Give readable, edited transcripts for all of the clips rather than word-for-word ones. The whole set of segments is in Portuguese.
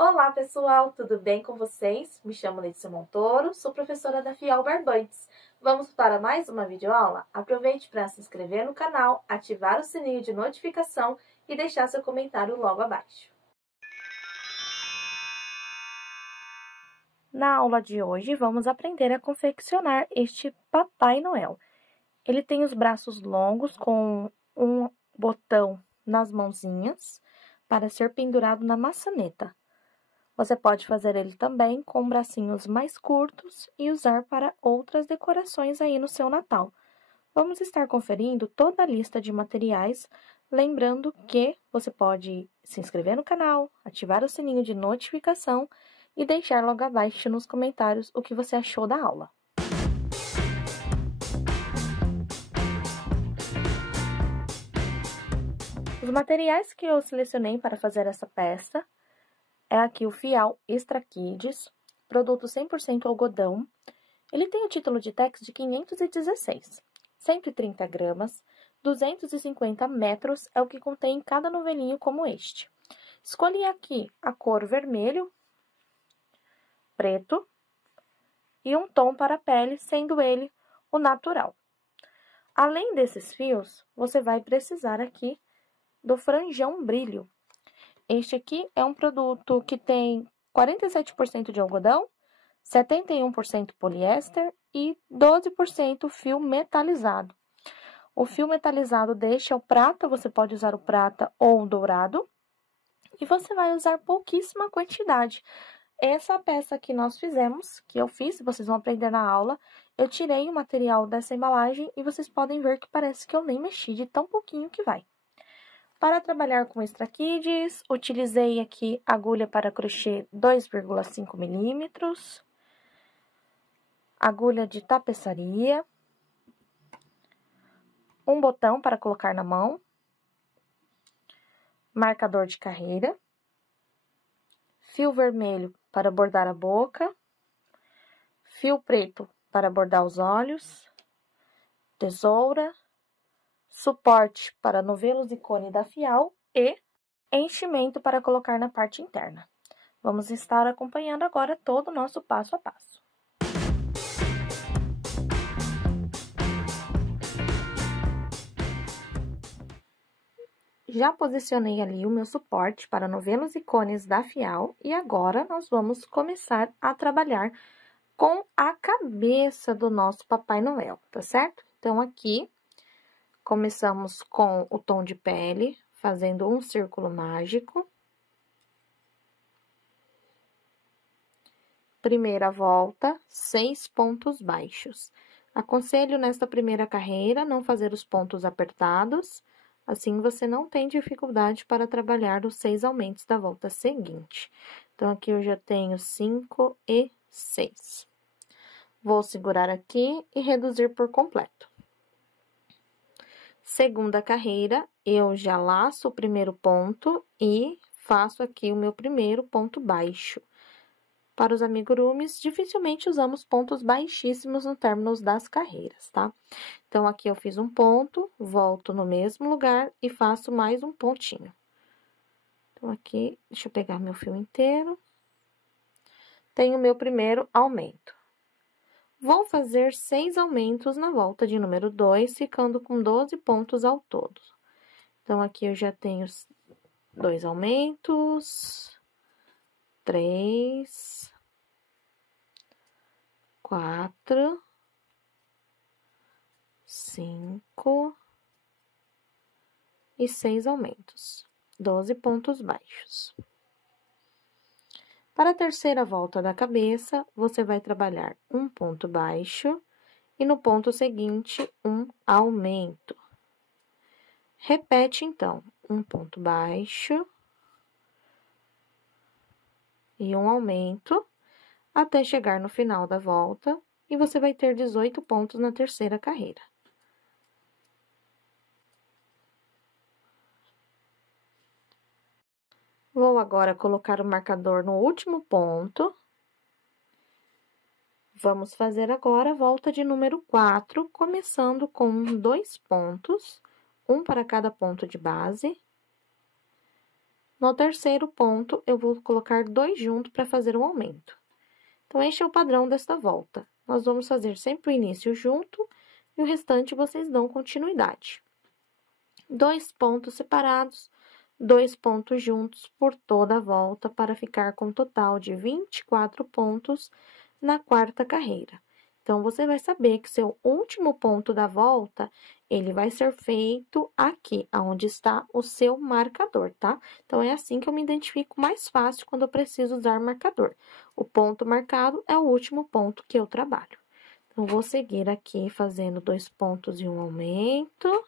Olá, pessoal! Tudo bem com vocês? Me chamo Letícia Montoro, sou professora da Fiel Barbantes. Vamos para mais uma videoaula? Aproveite para se inscrever no canal, ativar o sininho de notificação e deixar seu comentário logo abaixo. Na aula de hoje, vamos aprender a confeccionar este Papai Noel. Ele tem os braços longos com um botão nas mãozinhas para ser pendurado na maçaneta. Você pode fazer ele também com bracinhos mais curtos e usar para outras decorações aí no seu Natal. Vamos estar conferindo toda a lista de materiais, lembrando que você pode se inscrever no canal, ativar o sininho de notificação e deixar logo abaixo nos comentários o que você achou da aula. Os materiais que eu selecionei para fazer essa peça é aqui o Fial Extra Kids, produto 100% algodão. Ele tem o título de Tex de 516, 130 gramas, 250 metros é o que contém cada novelinho como este. Escolhi aqui a cor vermelho, preto e um tom para a pele, sendo ele o natural. Além desses fios, você vai precisar aqui do franjão brilho. Este aqui é um produto que tem 47% de algodão, 71% poliéster e 12% fio metalizado. O fio metalizado deixa o prata, você pode usar o prata ou o dourado, e você vai usar pouquíssima quantidade. Essa peça que nós fizemos, que eu fiz, vocês vão aprender na aula, eu tirei o material dessa embalagem e vocês podem ver que parece que eu nem mexi de tão pouquinho que vai. Para trabalhar com Extra Kids, utilizei aqui agulha para crochê 2,5 milímetros, agulha de tapeçaria, um botão para colocar na mão, marcador de carreira, fio vermelho para bordar a boca, fio preto para bordar os olhos, tesoura, suporte para novelos e cone da Fial e enchimento para colocar na parte interna. Vamos estar acompanhando agora todo o nosso passo a passo. Já posicionei ali o meu suporte para novelos e cones da Fial e agora nós vamos começar a trabalhar com a cabeça do nosso Papai Noel, tá certo? Então, aqui começamos com o tom de pele, fazendo um círculo mágico. Primeira volta, 6 pontos baixos. Aconselho nesta primeira carreira não fazer os pontos apertados, assim você não tem dificuldade para trabalhar os 6 aumentos da volta seguinte. Então, aqui eu já tenho 5 e 6. Vou segurar aqui e reduzir por completo. Segunda carreira, eu já laço o primeiro ponto e faço aqui o meu primeiro ponto baixo. Para os amigurumis, dificilmente usamos pontos baixíssimos no término das carreiras, tá? Então, aqui eu fiz um ponto, volto no mesmo lugar e faço mais um pontinho. Então, aqui, deixa eu pegar meu fio inteiro. Tenho o meu primeiro aumento. Vou fazer 6 aumentos na volta de número 2, ficando com 12 pontos ao todo. Então, aqui eu já tenho 2 aumentos, 3, 4, 5 e 6 aumentos, 12 pontos baixos. Para a terceira volta da cabeça, você vai trabalhar um ponto baixo e no ponto seguinte, um aumento. Repete, então, um ponto baixo e um aumento até chegar no final da volta e você vai ter 18 pontos na terceira carreira. Vou agora colocar o marcador no último ponto. Vamos fazer agora a volta de número 4, começando com 2 pontos, um para cada ponto de base. No terceiro ponto, eu vou colocar 2 juntos para fazer um aumento. Então, este é o padrão desta volta. Nós vamos fazer sempre o início junto e o restante vocês dão continuidade. 2 pontos separados, 2 pontos juntos por toda a volta para ficar com um total de 24 pontos na quarta carreira. Então, você vai saber que seu último ponto da volta, ele vai ser feito aqui, onde está o seu marcador, tá? Então, é assim que eu me identifico mais fácil quando eu preciso usar marcador. O ponto marcado é o último ponto que eu trabalho. Então, vou seguir aqui fazendo 2 pontos e um aumento,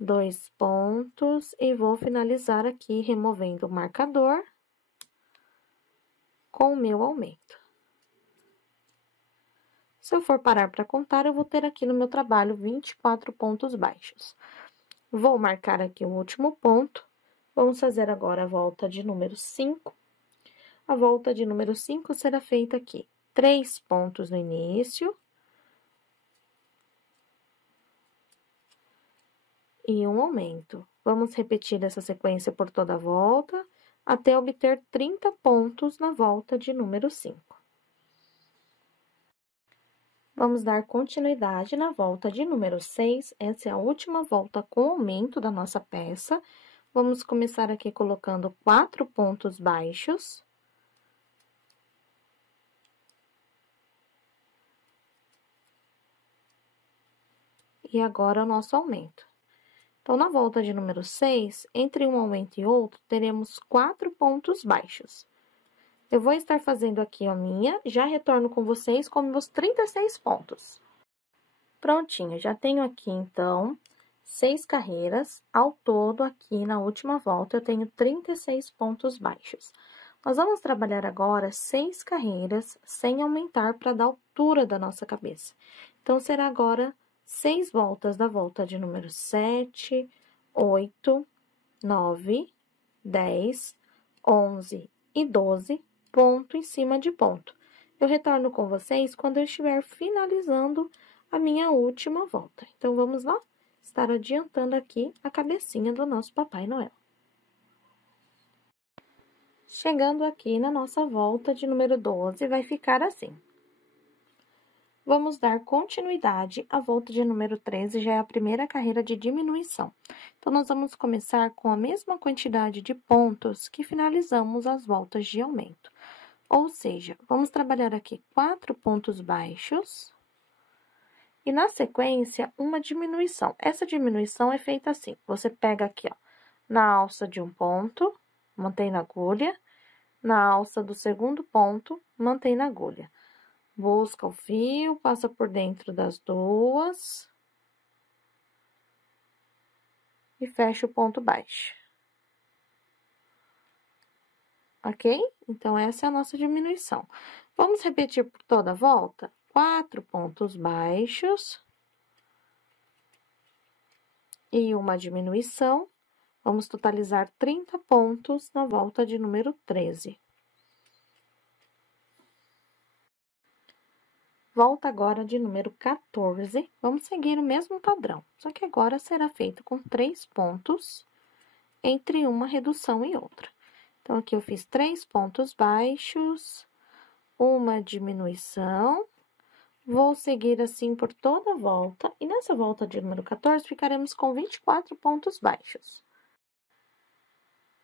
2 pontos, e vou finalizar aqui removendo o marcador com o meu aumento. Se eu for parar para contar, eu vou ter aqui no meu trabalho 24 pontos baixos. Vou marcar aqui o último ponto. Vamos fazer agora a volta de número 5. A volta de número 5 será feita aqui. 3 pontos no início. E um aumento. Vamos repetir essa sequência por toda a volta, até obter 30 pontos na volta de número 5. Vamos dar continuidade na volta de número 6, essa é a última volta com aumento da nossa peça. Vamos começar aqui colocando 4 pontos baixos. E agora o nosso aumento. Então, na volta de número 6, entre um aumento e outro, teremos 4 pontos baixos. Eu vou estar fazendo aqui a minha, já retorno com vocês com meus 36 pontos. Prontinho, já tenho aqui, então, 6 carreiras. Ao todo, aqui na última volta, eu tenho 36 pontos baixos. Nós vamos trabalhar agora 6 carreiras, sem aumentar para dar altura da nossa cabeça. Então, será agora 6 voltas da volta de número 7, 8, 9, 10, 11 e 12, ponto em cima de ponto. Eu retorno com vocês quando eu estiver finalizando a minha última volta. Então, vamos lá? Estar adiantando aqui a cabecinha do nosso Papai Noel. Chegando aqui na nossa volta de número 12, vai ficar assim. Vamos dar continuidade à volta de número 13, já é a primeira carreira de diminuição. Então, nós vamos começar com a mesma quantidade de pontos que finalizamos as voltas de aumento. Ou seja, vamos trabalhar aqui 4 pontos baixos e, na sequência, uma diminuição. Essa diminuição é feita assim, você pega aqui, ó, na alça de um ponto, mantém na agulha, na alça do segundo ponto, mantém na agulha. Busca o fio, passa por dentro das duas e fecha o ponto baixo. Ok? Então, essa é a nossa diminuição. Vamos repetir por toda a volta? 4 pontos baixos e uma diminuição. Vamos totalizar 30 pontos na volta de número 13. Volta agora de número 14, vamos seguir o mesmo padrão, só que agora será feito com 3 pontos entre uma redução e outra. Então, aqui eu fiz 3 pontos baixos, uma diminuição, vou seguir assim por toda a volta, e nessa volta de número 14, ficaremos com 24 pontos baixos.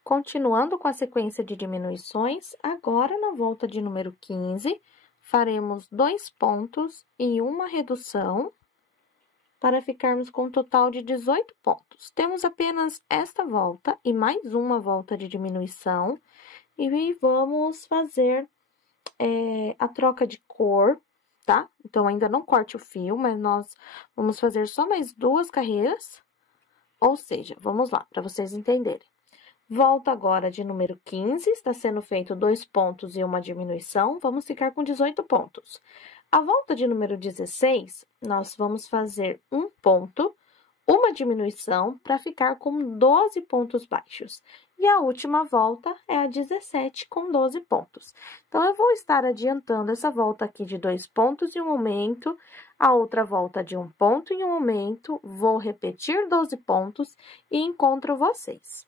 Continuando com a sequência de diminuições, agora na volta de número 15, faremos 2 pontos e uma redução, para ficarmos com um total de 18 pontos. Temos apenas esta volta e mais uma volta de diminuição, e vamos fazer a troca de cor, tá? Então, ainda não corte o fio, mas nós vamos fazer só mais 2 carreiras, ou seja, vamos lá, para vocês entenderem. Volta agora de número 15, está sendo feito 2 pontos e uma diminuição, vamos ficar com 18 pontos. A volta de número 16, nós vamos fazer um ponto, uma diminuição, para ficar com 12 pontos baixos. E a última volta é a 17, com 12 pontos. Então, eu vou estar adiantando essa volta aqui de 2 pontos e um aumento, a outra volta de 1 ponto e um aumento, vou repetir 12 pontos e encontro vocês.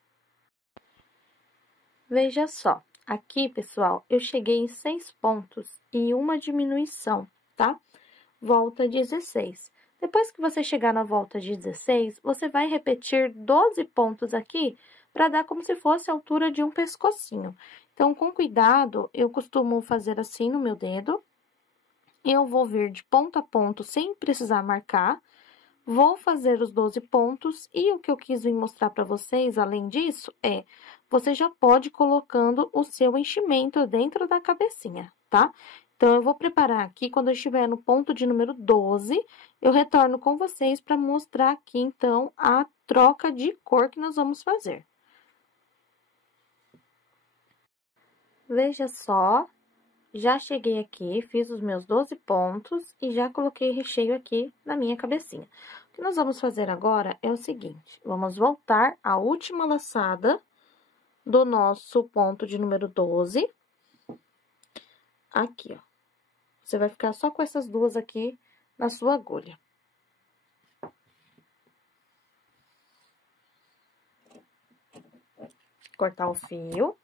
Veja só, aqui, pessoal, eu cheguei em 6 pontos e uma diminuição, tá? Volta 16. Depois que você chegar na volta 16, você vai repetir 12 pontos aqui para dar como se fosse a altura de um pescocinho. Então, com cuidado, eu costumo fazer assim no meu dedo. Eu vou vir de ponto a ponto sem precisar marcar. Vou fazer os 12 pontos e o que eu quis vir mostrar para vocês, além disso, você já pode ir colocando o seu enchimento dentro da cabecinha, tá? Então, eu vou preparar aqui, quando eu estiver no ponto de número 12, eu retorno com vocês para mostrar aqui, então, a troca de cor que nós vamos fazer. Veja só, já cheguei aqui, fiz os meus 12 pontos e já coloquei recheio aqui na minha cabecinha. O que nós vamos fazer agora é o seguinte, vamos voltar à última laçada do nosso ponto de número 12. Aqui, ó. Você vai ficar só com essas duas aqui na sua agulha. Cortar o fio.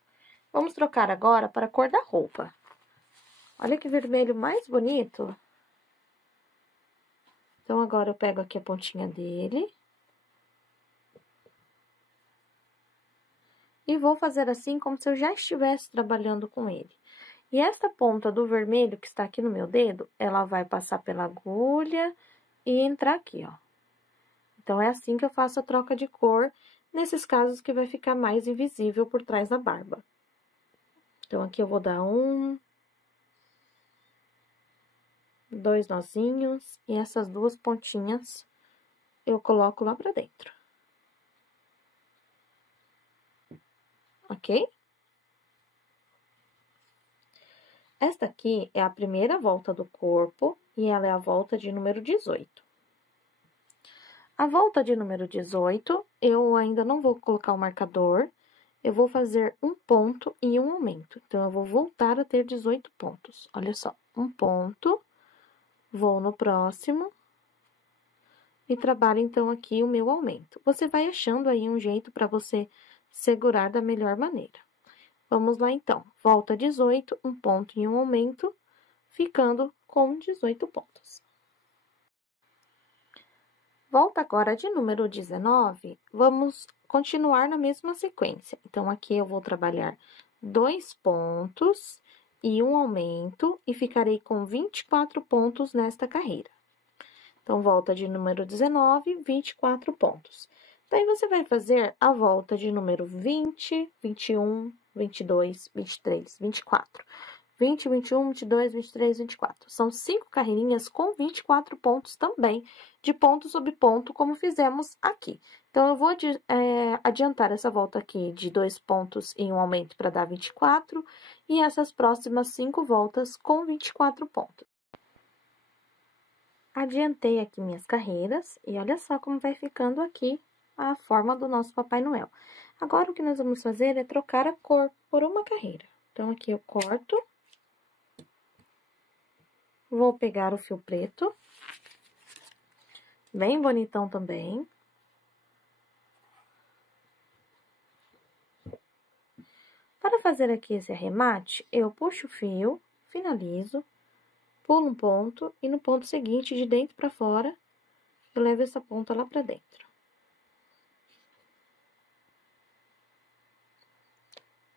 Vamos trocar agora para a cor da roupa. Olha que vermelho mais bonito. Então, agora eu pego aqui a pontinha dele. E vou fazer assim como se eu já estivesse trabalhando com ele. E esta ponta do vermelho que está aqui no meu dedo, ela vai passar pela agulha e entrar aqui, ó. Então, é assim que eu faço a troca de cor, nesses casos que vai ficar mais invisível por trás da barba. Então, aqui eu vou dar 2 nozinhos e essas duas pontinhas eu coloco lá pra dentro. Ok? Esta aqui é a primeira volta do corpo e ela é a volta de número 18. A volta de número 18, eu ainda não vou colocar o marcador, eu vou fazer um ponto e um aumento. Então, eu vou voltar a ter 18 pontos. Olha só, um ponto, vou no próximo e trabalho, então, aqui o meu aumento. Você vai achando aí um jeito para você segurar da melhor maneira. Vamos lá, então. Volta 18, um ponto e um aumento, ficando com 18 pontos. Volta agora de número 19, vamos continuar na mesma sequência. Então, aqui eu vou trabalhar 2 pontos e um aumento, e ficarei com 24 pontos nesta carreira. Então, volta de número 19, 24 pontos. Daí, você vai fazer a volta de número 20, 21, 22, 23, 24. 20, 21, 22, 23, 24. São 5 carreirinhas com 24 pontos também, de ponto sobre ponto, como fizemos aqui. Então, eu vou adiantar essa volta aqui de 2 pontos em um aumento para dar 24, e essas próximas 5 voltas com 24 pontos. Adiantei aqui minhas carreiras, e olha só como vai ficando aqui a forma do nosso Papai Noel. Agora, o que nós vamos fazer é trocar a cor por uma carreira. Então, aqui eu corto. Vou pegar o fio preto, bem bonitão também. Para fazer aqui esse arremate, eu puxo o fio, finalizo, pulo um ponto e no ponto seguinte, de dentro para fora, eu levo essa ponta lá para dentro.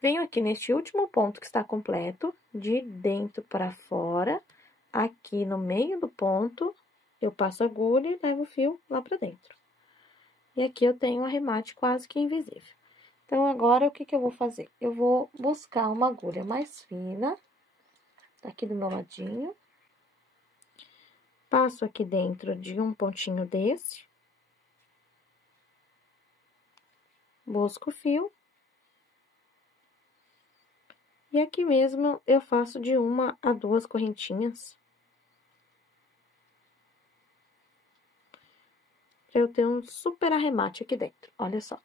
Venho aqui neste último ponto que está completo, de dentro para fora. Aqui no meio do ponto, eu passo a agulha e levo o fio lá pra dentro. E aqui eu tenho um arremate quase que invisível. Então, agora, o que que eu vou fazer? Eu vou buscar uma agulha mais fina, tá aqui do meu ladinho. Passo aqui dentro de um pontinho desse. Busco o fio. E aqui mesmo, eu faço de 1 a 2 correntinhas. Pra eu ter um super arremate aqui dentro, olha só.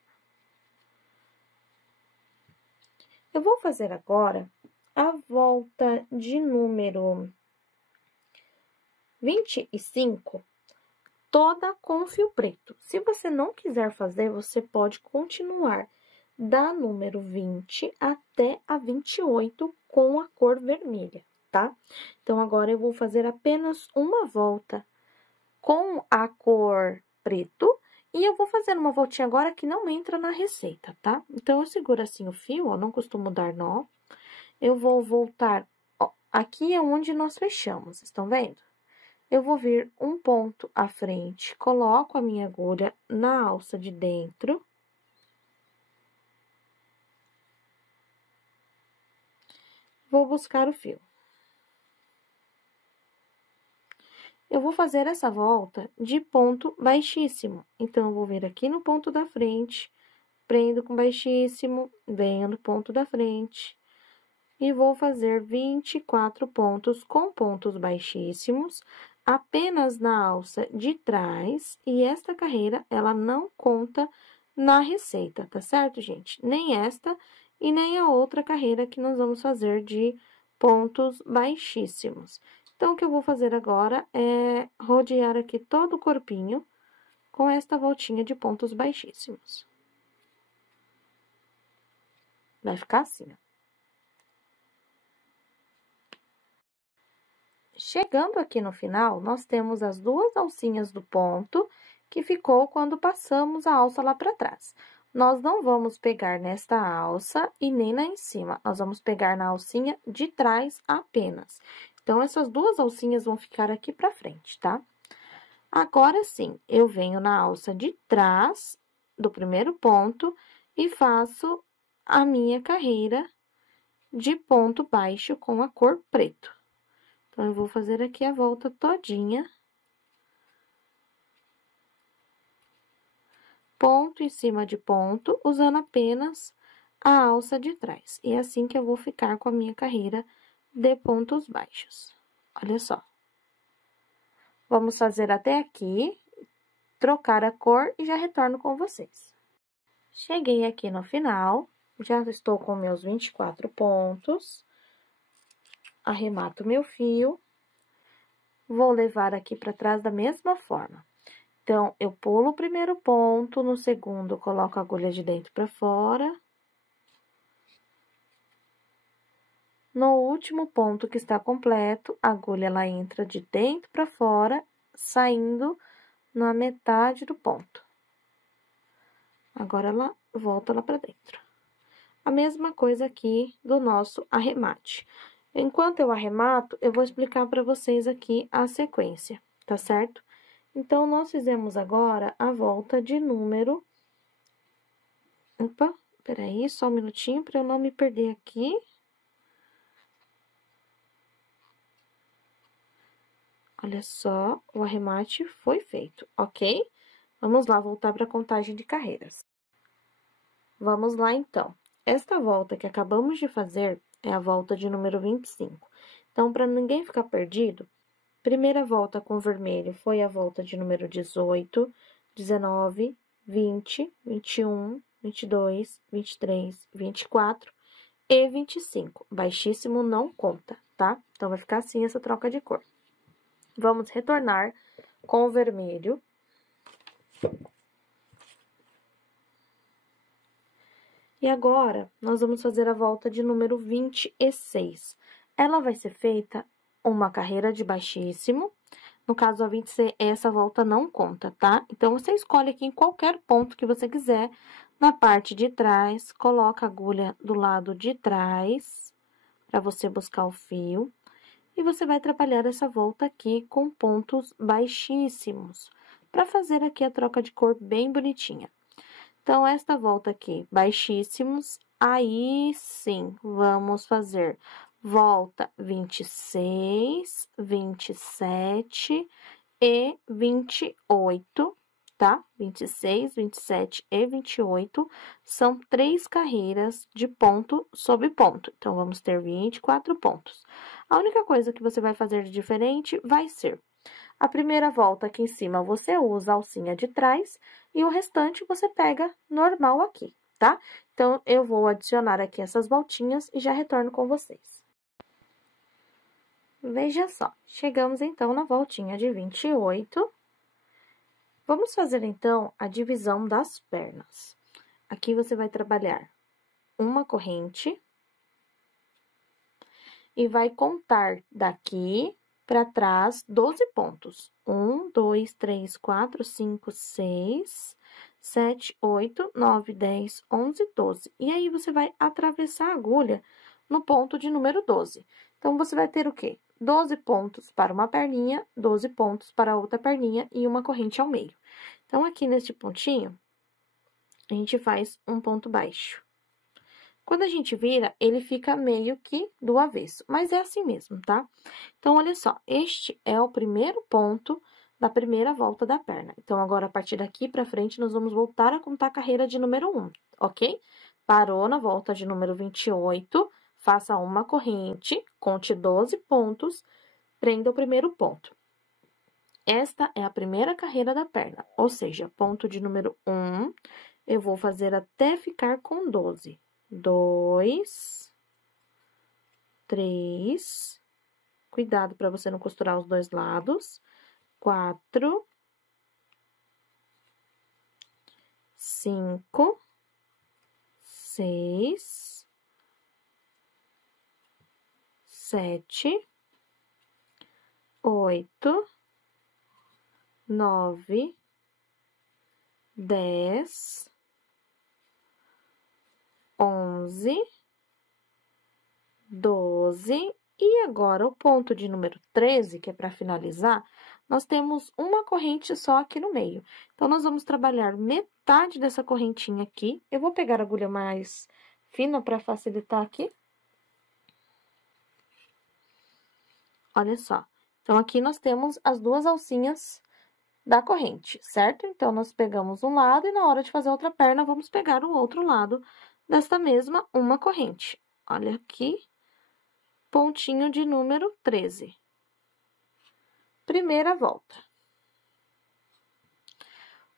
Eu vou fazer agora a volta de número 25, toda com fio preto. Se você não quiser fazer, você pode continuar da número 20 até a 28 com a cor vermelha, tá? Então, agora eu vou fazer apenas uma volta com a cor preto e eu vou fazer uma voltinha agora que não entra na receita, tá? Então, eu seguro assim o fio, ó, não costumo dar nó. Eu vou voltar, ó, aqui é onde nós fechamos, estão vendo? Eu vou vir um ponto à frente, coloco a minha agulha na alça de dentro. Vou buscar o fio. Eu vou fazer essa volta de ponto baixíssimo. Então, eu vou vir aqui no ponto da frente, prendo com baixíssimo, venho no ponto da frente. E vou fazer 24 pontos com pontos baixíssimos, apenas na alça de trás. E esta carreira, ela não conta na receita, tá certo, gente? Nem esta e nem a outra carreira que nós vamos fazer de pontos baixíssimos. Então, o que eu vou fazer agora é rodear aqui todo o corpinho com esta voltinha de pontos baixíssimos. Vai ficar assim, ó. Chegando aqui no final, nós temos as duas alcinhas do ponto que ficou quando passamos a alça lá para trás. Nós não vamos pegar nesta alça e nem lá em cima, nós vamos pegar na alcinha de trás apenas. Então, essas duas alcinhas vão ficar aqui pra frente, tá? Agora sim, eu venho na alça de trás do primeiro ponto e faço a minha carreira de ponto baixo com a cor preto. Então, eu vou fazer aqui a volta todinha. Ponto em cima de ponto, usando apenas a alça de trás. E é assim que eu vou ficar com a minha carreira de pontos baixos. Olha só. Vamos fazer até aqui, trocar a cor e já retorno com vocês. Cheguei aqui no final, já estou com meus 24 pontos. Arremato meu fio. Vou levar aqui para trás da mesma forma. Então, eu pulo o primeiro ponto, no segundo, coloco a agulha de dentro para fora. No último ponto que está completo, a agulha ela entra de dentro para fora, saindo na metade do ponto. Agora, ela volta lá para dentro. A mesma coisa aqui do nosso arremate. Enquanto eu arremato, eu vou explicar para vocês aqui a sequência, tá certo? Então, nós fizemos agora a volta de número... Opa, peraí, só um minutinho para eu não me perder aqui. Olha só, o arremate foi feito, ok? Vamos lá, voltar para a contagem de carreiras. Vamos lá, então. Esta volta que acabamos de fazer é a volta de número 25. Então, para ninguém ficar perdido, primeira volta com vermelho foi a volta de número 18, 19, 20, 21, 22, 23, 24 e 25. Baixíssimo não conta, tá? Então, vai ficar assim essa troca de cor. Vamos retornar com o vermelho. E agora, nós vamos fazer a volta de número 26. Ela vai ser feita uma carreira de baixíssimo. No caso, a 26, essa volta não conta, tá? Então, você escolhe aqui em qualquer ponto que você quiser. Na parte de trás, coloca a agulha do lado de trás, para você buscar o fio. E você vai trabalhar essa volta aqui com pontos baixíssimos, para fazer aqui a troca de cor bem bonitinha. Então, esta volta aqui, baixíssimos, aí sim, vamos fazer volta 26, 27 e 28, tá? 26, 27 e 28 são 3 carreiras de ponto sobre ponto. Então, vamos ter 24 pontos. A única coisa que você vai fazer de diferente vai ser: a primeira volta aqui em cima, você usa a alcinha de trás e o restante você pega normal aqui, tá? Então, eu vou adicionar aqui essas voltinhas e já retorno com vocês. Veja só, chegamos então na voltinha de 28. Vamos fazer então a divisão das pernas. aqui você vai trabalhar uma corrente e vai contar daqui para trás 12 pontos. 1, 2, 3, 4, 5, 6, 7, 8, 9, 10, 11, 12. E aí, você vai atravessar a agulha no ponto de número 12. Então, você vai ter o quê? 12 pontos para uma perninha, 12 pontos para outra perninha e uma corrente ao meio. Então, aqui neste pontinho, a gente faz um ponto baixo. Quando a gente vira, ele fica meio que do avesso, mas é assim mesmo, tá? Então, olha só, este é o primeiro ponto da primeira volta da perna. Então, agora, a partir daqui pra frente, nós vamos voltar a contar a carreira de número 1, ok? Parou na volta de número 28, faça uma corrente, conte 12 pontos, prenda o primeiro ponto. Esta é a primeira carreira da perna, ou seja, ponto de número 1, eu vou fazer até ficar com 12. 2, 3, cuidado para você não costurar os dois lados, 4, 5, 6, 7, 8, 9, 10, 11, 12, e agora o ponto de número 13, que é para finalizar, nós temos uma corrente só aqui no meio. Então, nós vamos trabalhar metade dessa correntinha aqui. Eu vou pegar a agulha mais fina para facilitar aqui. Olha só. Então, aqui nós temos as duas alcinhas da corrente, certo? Então, nós pegamos um lado e na hora de fazer a outra perna, vamos pegar o outro lado desta mesma uma corrente. Olha aqui, pontinho de número 13. Primeira volta.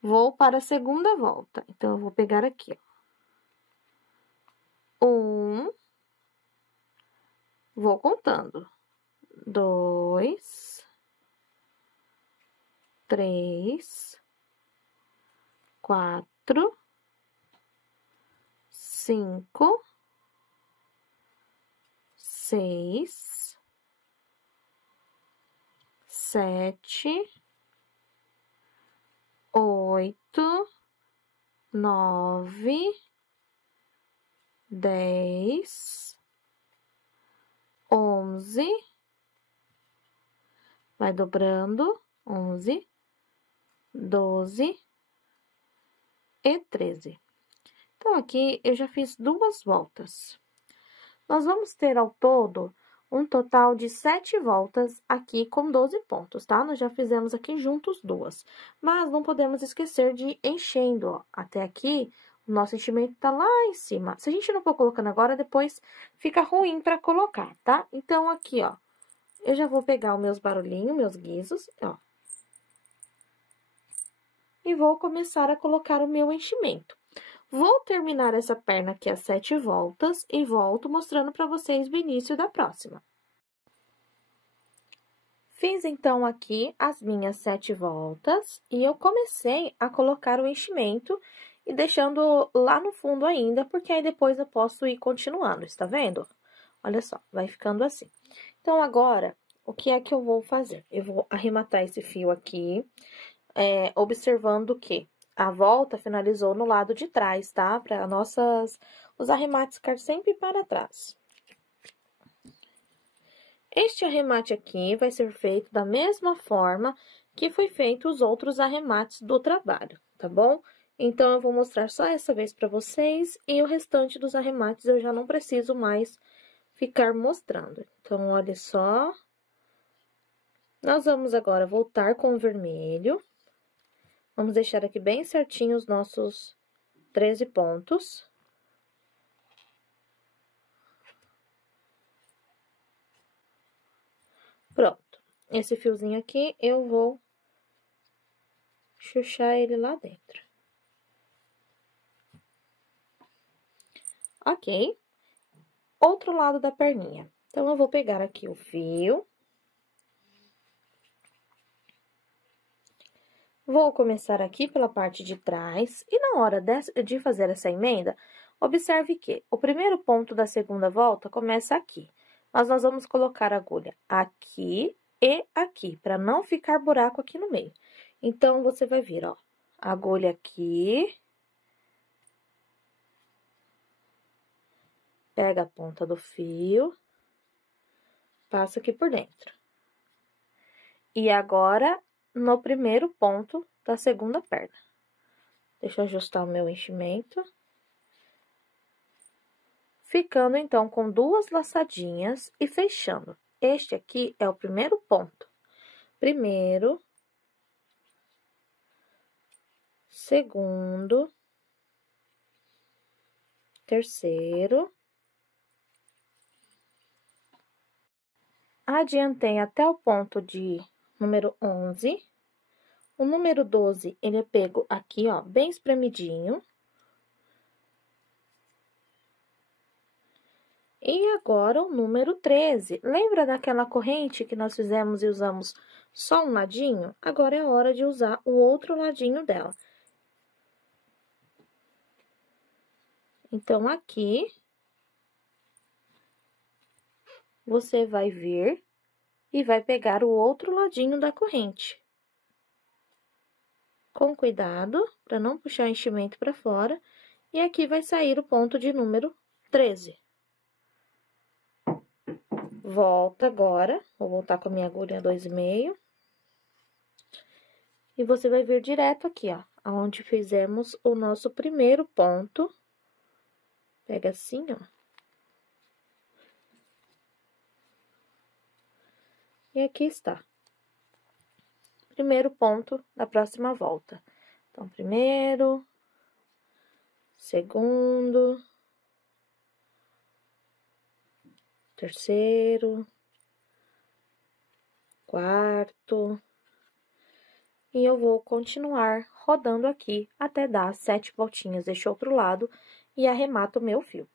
Vou para a segunda volta. Então, eu vou pegar aqui, ó. 1, vou contando. 2, 3, 4, 5, 6, 7, 8, 9, 10, 11, vai dobrando, 11, 12 e 13. Então, aqui eu já fiz 2 voltas. Nós vamos ter ao todo um total de 7 voltas aqui com 12 pontos, tá? Nós já fizemos aqui juntos 2. Mas não podemos esquecer de ir enchendo, ó. Até aqui, o nosso enchimento tá lá em cima. Se a gente não for colocando agora, depois fica ruim pra colocar, tá? Então, aqui, ó, eu já vou pegar os meus barulhinhos, meus guizos, ó. E vou começar a colocar o meu enchimento. Vou terminar essa perna aqui as 7 voltas e volto mostrando para vocês o início da próxima. Fiz, então, aqui as minhas 7 voltas e eu comecei a colocar o enchimento e deixando lá no fundo ainda, porque aí depois eu posso ir continuando, está vendo? Olha só, vai ficando assim. Então, agora, o que é que eu vou fazer? Eu vou arrematar esse fio aqui, observando que a volta finalizou no lado de trás, tá? Para os arremates ficar sempre para trás. Este arremate aqui vai ser feito da mesma forma que foi feito os outros arremates do trabalho, tá bom? Então, eu vou mostrar só essa vez para vocês e o restante dos arremates eu já não preciso mais ficar mostrando. Então, olha só. Nós vamos agora voltar com o vermelho. Vamos deixar aqui bem certinho os nossos 13 pontos. Pronto. Esse fiozinho aqui, eu vou chuchar ele lá dentro. Ok. Outro lado da perninha. Então, eu vou pegar aqui o fio. Vou começar aqui pela parte de trás e na hora de fazer essa emenda, observe que o primeiro ponto da segunda volta começa aqui, mas nós vamos colocar a agulha aqui e aqui, para não ficar buraco aqui no meio. Então, você vai vir, ó, a agulha aqui, pega a ponta do fio, passa aqui por dentro. E agora, no primeiro ponto da segunda perna. Deixa eu ajustar o meu enchimento. Ficando, então, com 2 laçadinhas e fechando. Este aqui é o primeiro ponto. Primeiro, segundo, terceiro. Adiantei até o ponto de número 11. O número 12, ele é pego aqui, ó, bem espremidinho. E agora, o número 13. Lembra daquela corrente que nós fizemos e usamos só um ladinho? Agora é a hora de usar o outro ladinho dela. Então, aqui, você vai vir e vai pegar o outro ladinho da corrente. Com cuidado, para não puxar o enchimento para fora. E aqui vai sair o ponto de número 13. Volta agora, vou voltar com a minha agulha 2,5. E você vai vir direto aqui, ó, aonde fizemos o nosso primeiro ponto. Pega assim, ó. E aqui está. Primeiro ponto da próxima volta. Então, primeiro, segundo, terceiro, quarto. E eu vou continuar rodando aqui até dar 7 voltinhas deste outro lado e arremato o meu fio.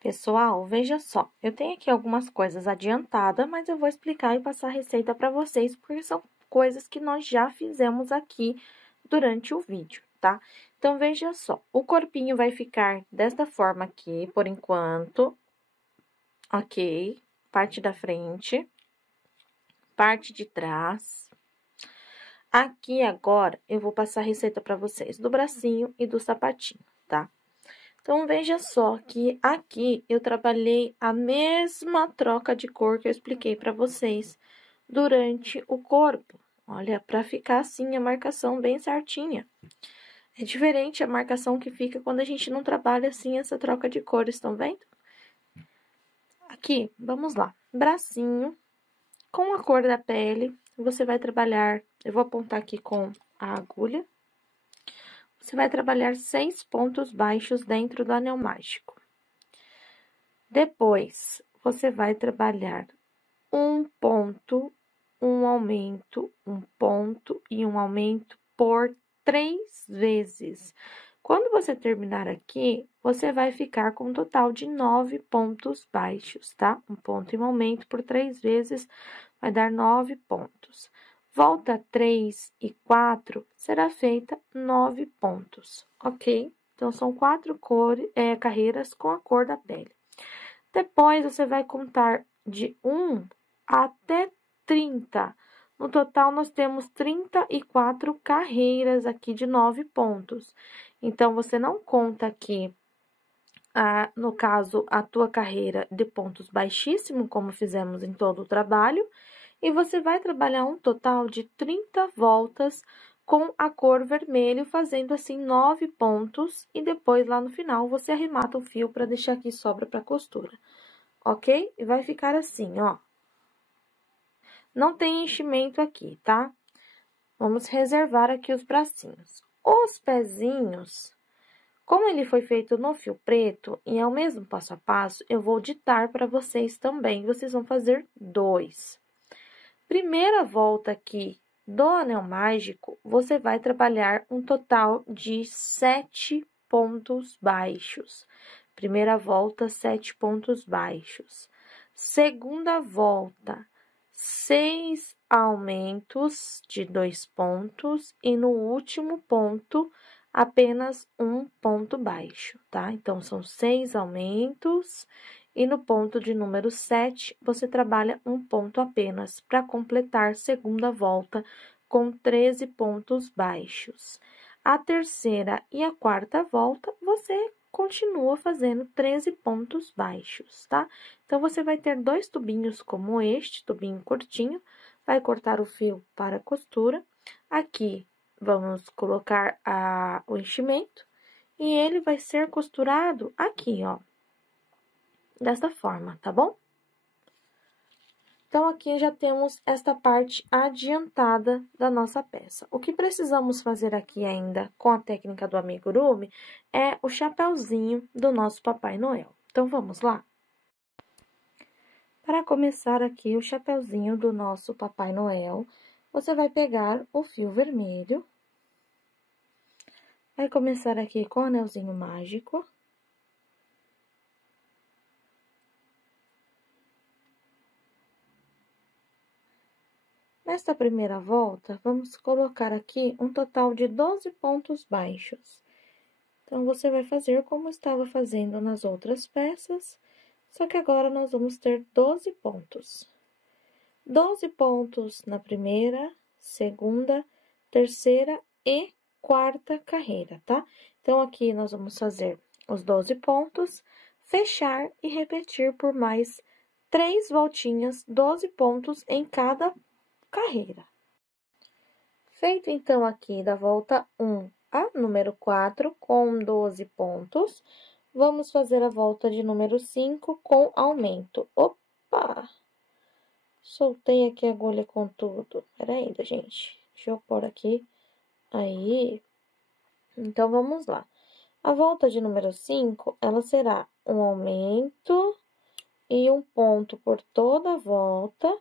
Pessoal, veja só, eu tenho aqui algumas coisas adiantadas, mas eu vou explicar e passar a receita para vocês, porque são coisas que nós já fizemos aqui durante o vídeo, tá? Então, veja só, o corpinho vai ficar desta forma aqui, por enquanto, ok? Parte da frente, parte de trás. Aqui, agora, eu vou passar a receita para vocês do bracinho e do sapatinho, tá? Então, veja só que aqui eu trabalhei a mesma troca de cor que eu expliquei para vocês durante o corpo. Olha, para ficar assim a marcação bem certinha. É diferente a marcação que fica quando a gente não trabalha assim essa troca de cores, estão vendo? Aqui, vamos lá. Bracinho, com a cor da pele, você vai trabalhar, eu vou apontar aqui com a agulha. Você vai trabalhar 6 pontos baixos dentro do anel mágico. Depois, você vai trabalhar um ponto, um aumento, um ponto e um aumento por 3 vezes. Quando você terminar aqui, você vai ficar com um total de 9 pontos baixos, tá? Um ponto e um aumento por 3 vezes vai dar 9 pontos. Volta 3 e 4, será feita 9 pontos, ok? Então, são 4 carreiras com a cor da pele. Depois, você vai contar de 1 até 30. No total, nós temos 34 carreiras aqui de 9 pontos. Então, você não conta aqui, no caso, a tua carreira de pontos baixíssimo, como fizemos em todo o trabalho, e você vai trabalhar um total de 30 voltas com a cor vermelho, fazendo assim 9 pontos, e depois lá no final você arremata o fio para deixar aqui sobra para costura, ok? E vai ficar assim, ó. Não tem enchimento aqui, tá? Vamos reservar aqui os bracinhos. Os pezinhos, como ele foi feito no fio preto e é o mesmo passo a passo, eu vou ditar para vocês também. Vocês vão fazer 2. Primeira volta aqui do anel mágico, você vai trabalhar um total de 7 pontos baixos. Primeira volta, 7 pontos baixos. Segunda volta, 6 aumentos de 2 pontos e no último ponto apenas um ponto baixo, tá? Então, são 6 aumentos e no ponto de número 7, você trabalha um ponto apenas para completar segunda volta com 13 pontos baixos. A terceira e a quarta volta, você continua fazendo 13 pontos baixos, tá? Então, você vai ter 2 tubinhos como este, tubinho curtinho, vai cortar o fio para a costura. Aqui, vamos colocar o enchimento e ele vai ser costurado aqui, ó, desta forma, tá bom? Então, aqui já temos esta parte adiantada da nossa peça. O que precisamos fazer aqui ainda com a técnica do amigurumi é o chapéuzinho do nosso Papai Noel. Então, vamos lá? Para começar aqui o chapéuzinho do nosso Papai Noel, você vai pegar o fio vermelho, vai começar aqui com o anelzinho mágico. Nesta primeira volta, vamos colocar aqui um total de 12 pontos baixos. Então, você vai fazer como estava fazendo nas outras peças, só que agora nós vamos ter 12 pontos. 12 pontos na primeira, segunda, terceira e quarta carreira, tá? Então, aqui nós vamos fazer os 12 pontos, fechar e repetir por mais 3 voltinhas, 12 pontos em cada carreira. Feito, então, aqui da volta 1 a número 4, com 12 pontos, vamos fazer a volta de número 5 com aumento. Opa! Soltei aqui a agulha com tudo. Pera aí, gente. Deixa eu pôr aqui. Aí. Então, vamos lá. A volta de número 5, ela será um aumento e um ponto por toda a volta.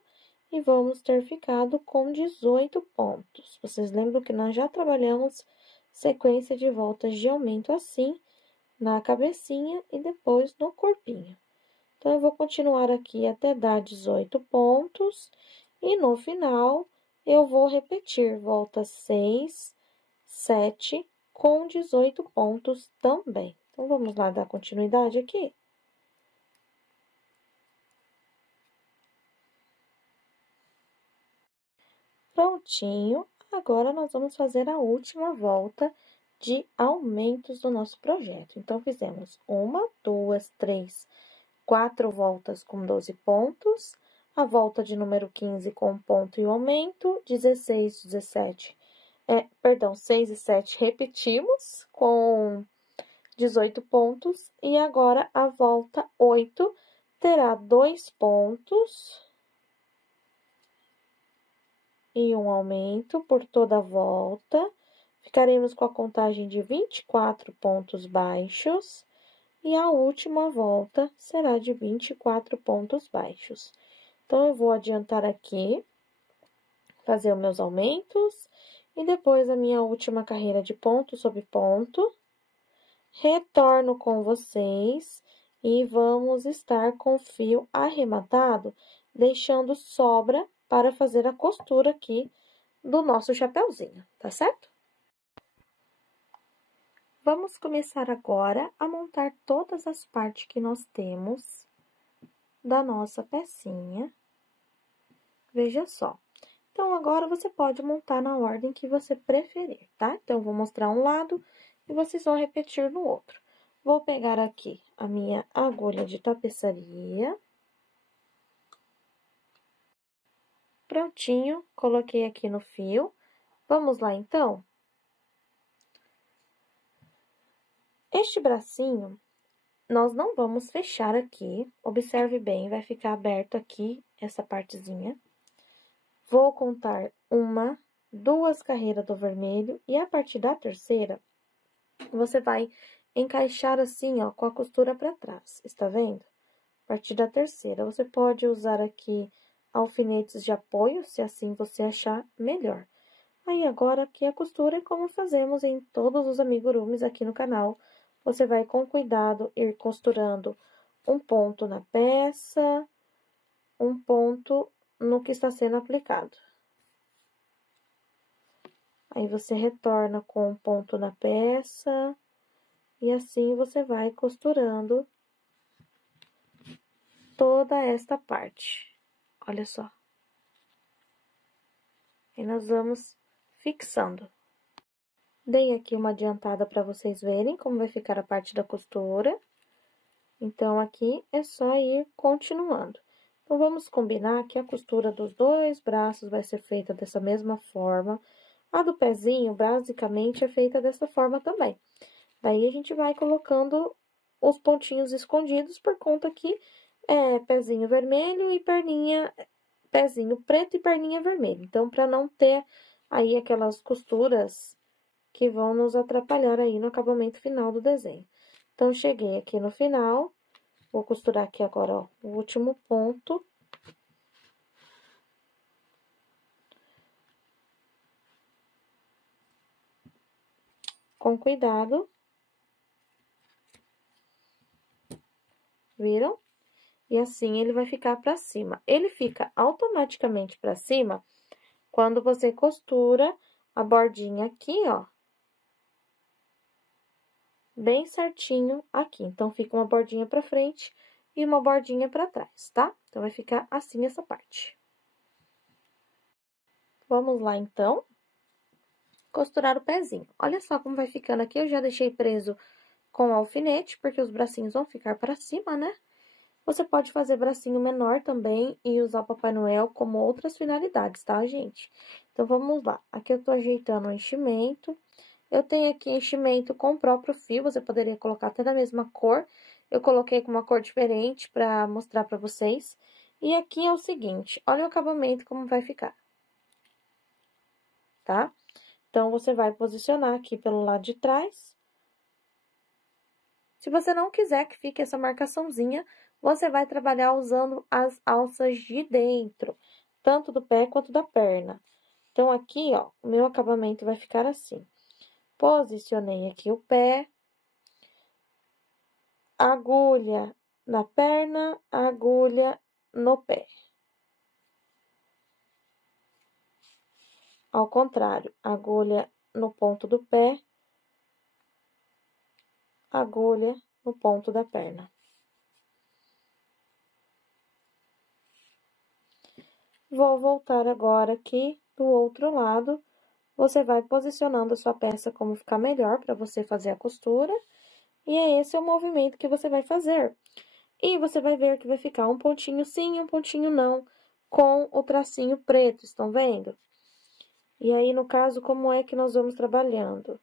E vamos ter ficado com 18 pontos. Vocês lembram que nós já trabalhamos sequência de voltas de aumento assim, na cabecinha e depois no corpinho. Então, eu vou continuar aqui até dar 18 pontos. E no final, eu vou repetir volta 6, 7, com 18 pontos também. Então, vamos lá dar continuidade aqui? Prontinho, agora nós vamos fazer a última volta de aumentos do nosso projeto. Então, fizemos 1, 2, 3, 4 voltas com 12 pontos, a volta de número 15 com um ponto e o aumento, 16, 17, 6 e 7 repetimos com 18 pontos, e agora a volta 8 terá 2 pontos e um aumento por toda a volta. Ficaremos com a contagem de 24 pontos baixos e a última volta será de 24 pontos baixos. Então, eu vou adiantar aqui, fazer os meus aumentos e depois a minha última carreira de ponto sobre ponto. Retorno com vocês e vamos estar com o fio arrematado, deixando sobra para fazer a costura aqui do nosso chapéuzinho, tá certo? Vamos começar agora a montar todas as partes que nós temos da nossa pecinha. Veja só. Então, agora você pode montar na ordem que você preferir, tá? Então, eu vou mostrar um lado e vocês vão repetir no outro. Vou pegar aqui a minha agulha de tapeçaria. Prontinho, coloquei aqui no fio. Vamos lá, então? Este bracinho, nós não vamos fechar aqui. Observe bem, vai ficar aberto aqui, essa partezinha. Vou contar 1, 2 carreiras do vermelho e a partir da terceira, você vai encaixar assim, ó, com a costura pra trás, está vendo? A partir da terceira, você pode usar aqui alfinetes de apoio, se assim você achar melhor. Aí, agora, aqui a costura é como fazemos em todos os amigurumis aqui no canal. Você vai, com cuidado, ir costurando um ponto na peça, um ponto no que está sendo aplicado. Aí, você retorna com um ponto na peça, e assim você vai costurando toda esta parte. Olha só. E nós vamos fixando. Dei aqui uma adiantada para vocês verem como vai ficar a parte da costura. Então, aqui é só ir continuando. Então, vamos combinar que a costura dos dois braços vai ser feita dessa mesma forma. A do pezinho, basicamente, é feita dessa forma também. Daí, a gente vai colocando os pontinhos escondidos por conta que é pezinho vermelho e perninha, pezinho preto e perninha vermelha. Então, para não ter aí aquelas costuras que vão nos atrapalhar aí no acabamento final do desenho. Então, cheguei aqui no final, vou costurar aqui agora, ó, o último ponto. Com cuidado. Viram? E assim, ele vai ficar pra cima. Ele fica automaticamente pra cima quando você costura a bordinha aqui, ó. Bem certinho aqui. Então, fica uma bordinha pra frente e uma bordinha pra trás, tá? Então, vai ficar assim essa parte. Vamos lá, então, costurar o pezinho. Olha só como vai ficando aqui. Eu já deixei preso com o alfinete, porque os bracinhos vão ficar pra cima, né? Você pode fazer bracinho menor também e usar o Papai Noel como outras finalidades, tá, gente? Então, vamos lá. Aqui eu tô ajeitando o enchimento. Eu tenho aqui enchimento com o próprio fio, você poderia colocar até da mesma cor. Eu coloquei com uma cor diferente pra mostrar pra vocês. E aqui é o seguinte, olha o acabamento como vai ficar. Tá? Então, você vai posicionar aqui pelo lado de trás. Se você não quiser que fique essa marcaçãozinha, você vai trabalhar usando as alças de dentro, tanto do pé quanto da perna. Então, aqui, ó, o meu acabamento vai ficar assim. Posicionei aqui o pé, agulha na perna, agulha no pé. Ao contrário, agulha no ponto do pé, agulha no ponto da perna. Vou voltar agora aqui do outro lado. Você vai posicionando a sua peça como ficar melhor para você fazer a costura. E é esse o movimento que você vai fazer. E você vai ver que vai ficar um pontinho sim, um pontinho não, com o tracinho preto, estão vendo? E aí, no caso, como é que nós vamos trabalhando?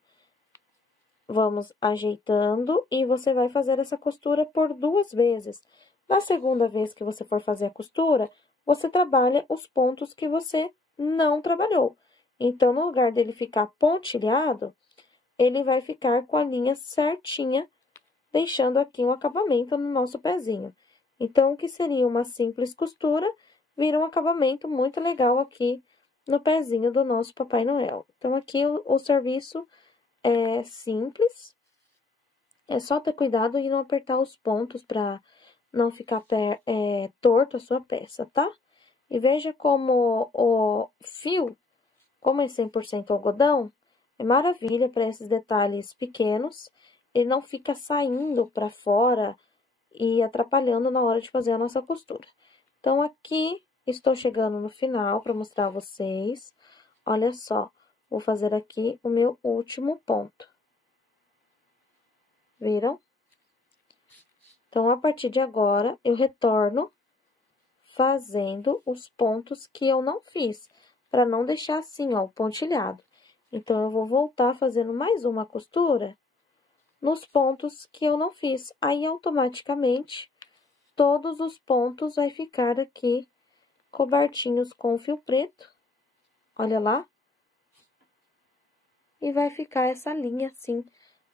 Vamos ajeitando e você vai fazer essa costura por 2 vezes. Na segunda vez que você for fazer a costura, você trabalha os pontos que você não trabalhou. Então, no lugar dele ficar pontilhado, ele vai ficar com a linha certinha, deixando aqui um acabamento no nosso pezinho. Então, o que seria uma simples costura, vira um acabamento muito legal aqui no pezinho do nosso Papai Noel. Então, aqui o serviço é simples, é só ter cuidado e não apertar os pontos para não ficar torto a sua peça, tá? E veja como o fio, como é 100% algodão, é maravilha para esses detalhes pequenos, ele não fica saindo para fora e atrapalhando na hora de fazer a nossa costura. Então, aqui, estou chegando no final para mostrar a vocês. Olha só, vou fazer aqui o meu último ponto. Viram? Então, a partir de agora, eu retorno fazendo os pontos que eu não fiz, para não deixar assim, ó, pontilhado. Então, eu vou voltar fazendo mais uma costura nos pontos que eu não fiz. Aí, automaticamente, todos os pontos vai ficar aqui cobertinhos com fio preto. Olha lá. E vai ficar essa linha assim,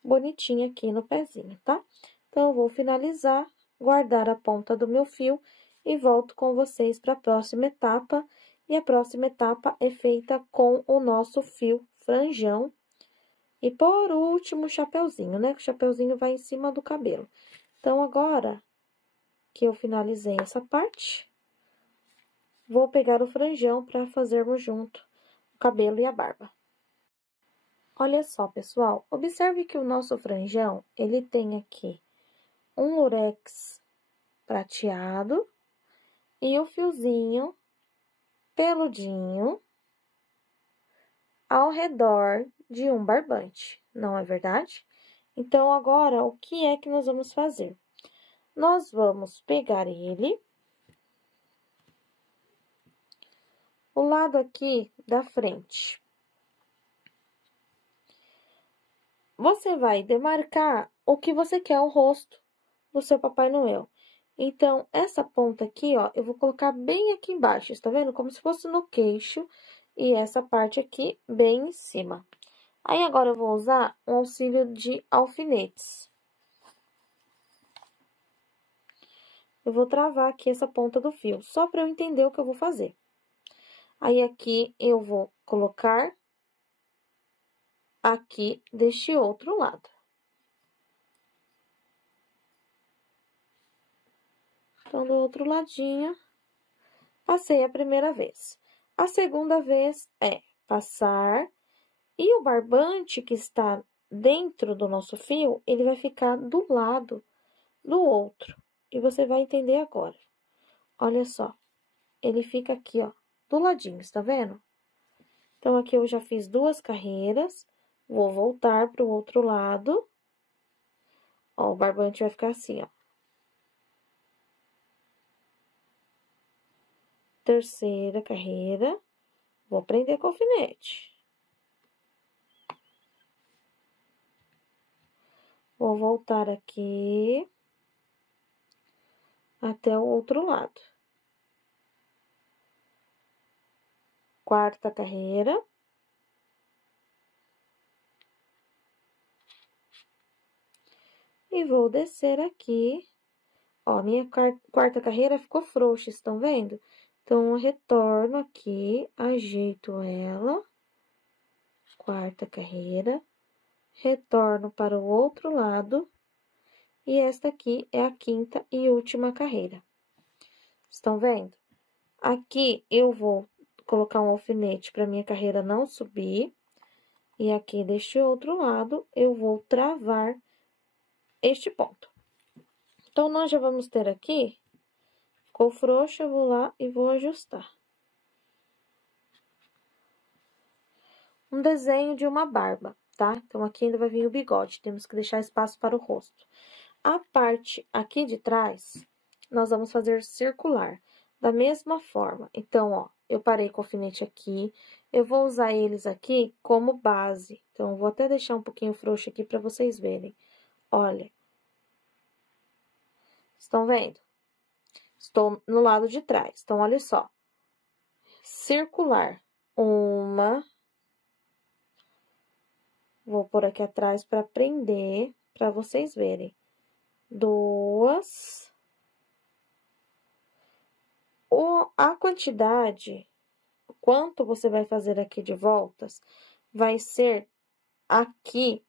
bonitinha aqui no pezinho, tá? Então, eu vou finalizar, guardar a ponta do meu fio e volto com vocês para a próxima etapa. E a próxima etapa é feita com o nosso fio franjão. E por último, o chapeuzinho, né? O chapeuzinho vai em cima do cabelo. Então, agora que eu finalizei essa parte, vou pegar o franjão para fazermos junto o cabelo e a barba. Olha só, pessoal, observe que o nosso franjão, ele tem aqui um lurex prateado e o fiozinho peludinho ao redor de um barbante, não é verdade? Então, agora, o que é que nós vamos fazer? Nós vamos pegar ele, o lado aqui da frente. Você vai demarcar o que você quer o rosto do seu Papai Noel. Então, essa ponta aqui, ó, eu vou colocar bem aqui embaixo, está vendo? Como se fosse no queixo, e essa parte aqui bem em cima. Aí, agora, eu vou usar um auxílio de alfinetes. Eu vou travar aqui essa ponta do fio, só para eu entender o que eu vou fazer. Aí, aqui, eu vou colocar aqui deste outro lado. Então, do outro ladinho, passei a primeira vez. A segunda vez é passar, e o barbante que está dentro do nosso fio, ele vai ficar do lado do outro. E você vai entender agora. Olha só, ele fica aqui, ó, do ladinho, está vendo? Então, aqui eu já fiz 2 carreiras, vou voltar pro outro lado. Ó, o barbante vai ficar assim, ó. Terceira carreira, vou prender com alfinete. Vou voltar aqui até o outro lado. Quarta carreira. E vou descer aqui. Ó, minha quarta carreira ficou frouxa, estão vendo? Então, eu retorno aqui, ajeito ela. Quarta carreira. Retorno para o outro lado. E esta aqui é a quinta e última carreira. Estão vendo? Aqui, eu vou colocar um alfinete para minha carreira não subir. E aqui, deste outro lado, eu vou travar este ponto. Então, nós já vamos ter aqui, ficou frouxo, eu vou lá e vou ajustar. Um desenho de uma barba, tá? Então, aqui ainda vai vir o bigode, temos que deixar espaço para o rosto. A parte aqui de trás, nós vamos fazer circular, da mesma forma. Então, ó, eu parei com o alfinete aqui, eu vou usar eles aqui como base. Então, eu vou até deixar um pouquinho frouxo aqui para vocês verem. Olha. Estão vendo? Estou no lado de trás. Então, olha só. Circular. Uma. Vou pôr aqui atrás para prender, para vocês verem. 2. A quantidade, quanto você vai fazer aqui de voltas, vai ser aqui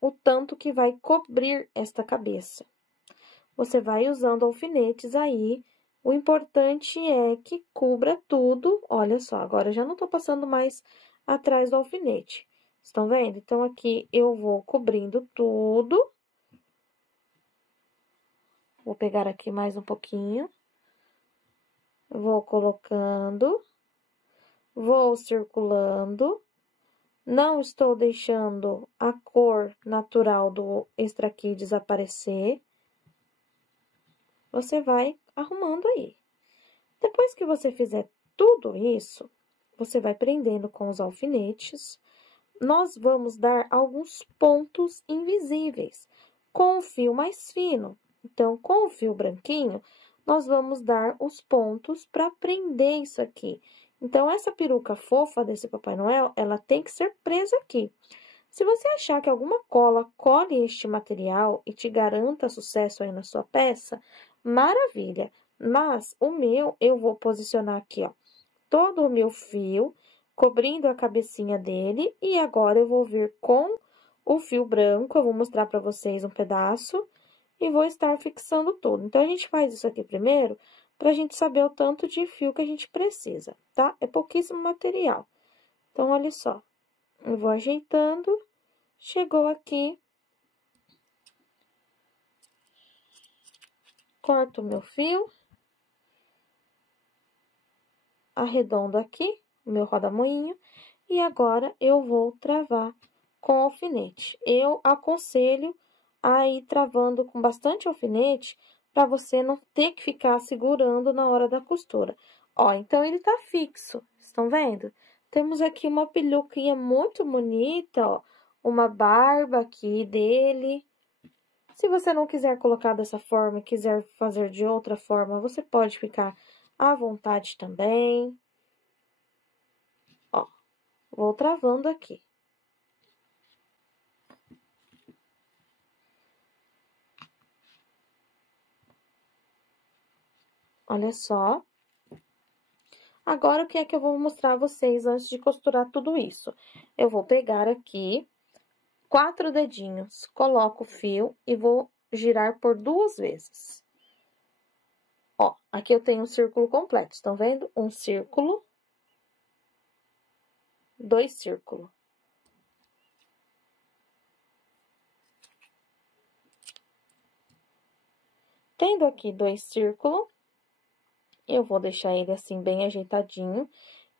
o tanto que vai cobrir esta cabeça. Você vai usando alfinetes aí, o importante é que cubra tudo. Olha só, agora eu já não tô passando mais atrás do alfinete. Estão vendo? Então, aqui eu vou cobrindo tudo. Vou pegar aqui mais um pouquinho. Vou colocando. Vou circulando. Não estou deixando a cor natural do Extra Kid desaparecer. Você vai arrumando aí. Depois que você fizer tudo isso, você vai prendendo com os alfinetes. Nós vamos dar alguns pontos invisíveis com o fio mais fino. Então, com o fio branquinho, nós vamos dar os pontos para prender isso aqui. Então, essa peruca fofa desse Papai Noel, ela tem que ser presa aqui. Se você achar que alguma cola cole este material e te garanta sucesso aí na sua peça, maravilha! Mas o meu, eu vou posicionar aqui, ó, todo o meu fio, cobrindo a cabecinha dele, e agora eu vou vir com o fio branco, eu vou mostrar pra vocês um pedaço, e vou estar fixando tudo. Então, a gente faz isso aqui primeiro, pra gente saber o tanto de fio que a gente precisa, tá? É pouquíssimo material. Então, olha só. Eu vou ajeitando. Chegou aqui. Corto o meu fio. Arredondo aqui o meu roda-moinho. E agora, eu vou travar com alfinete. Eu aconselho a ir travando com bastante alfinete, para você não ter que ficar segurando na hora da costura. Ó, então, ele tá fixo, estão vendo? Temos aqui uma peruquinha muito bonita, ó, uma barba aqui dele. Se você não quiser colocar dessa forma, quiser fazer de outra forma, você pode ficar à vontade também. Ó, vou travando aqui. Olha só. Agora, o que é que eu vou mostrar a vocês antes de costurar tudo isso? Eu vou pegar aqui 4 dedinhos, coloco o fio e vou girar por 2 vezes. Ó, aqui eu tenho um círculo completo, estão vendo? Um círculo, 2 círculos. Tendo aqui 2 círculos, eu vou deixar ele assim bem ajeitadinho.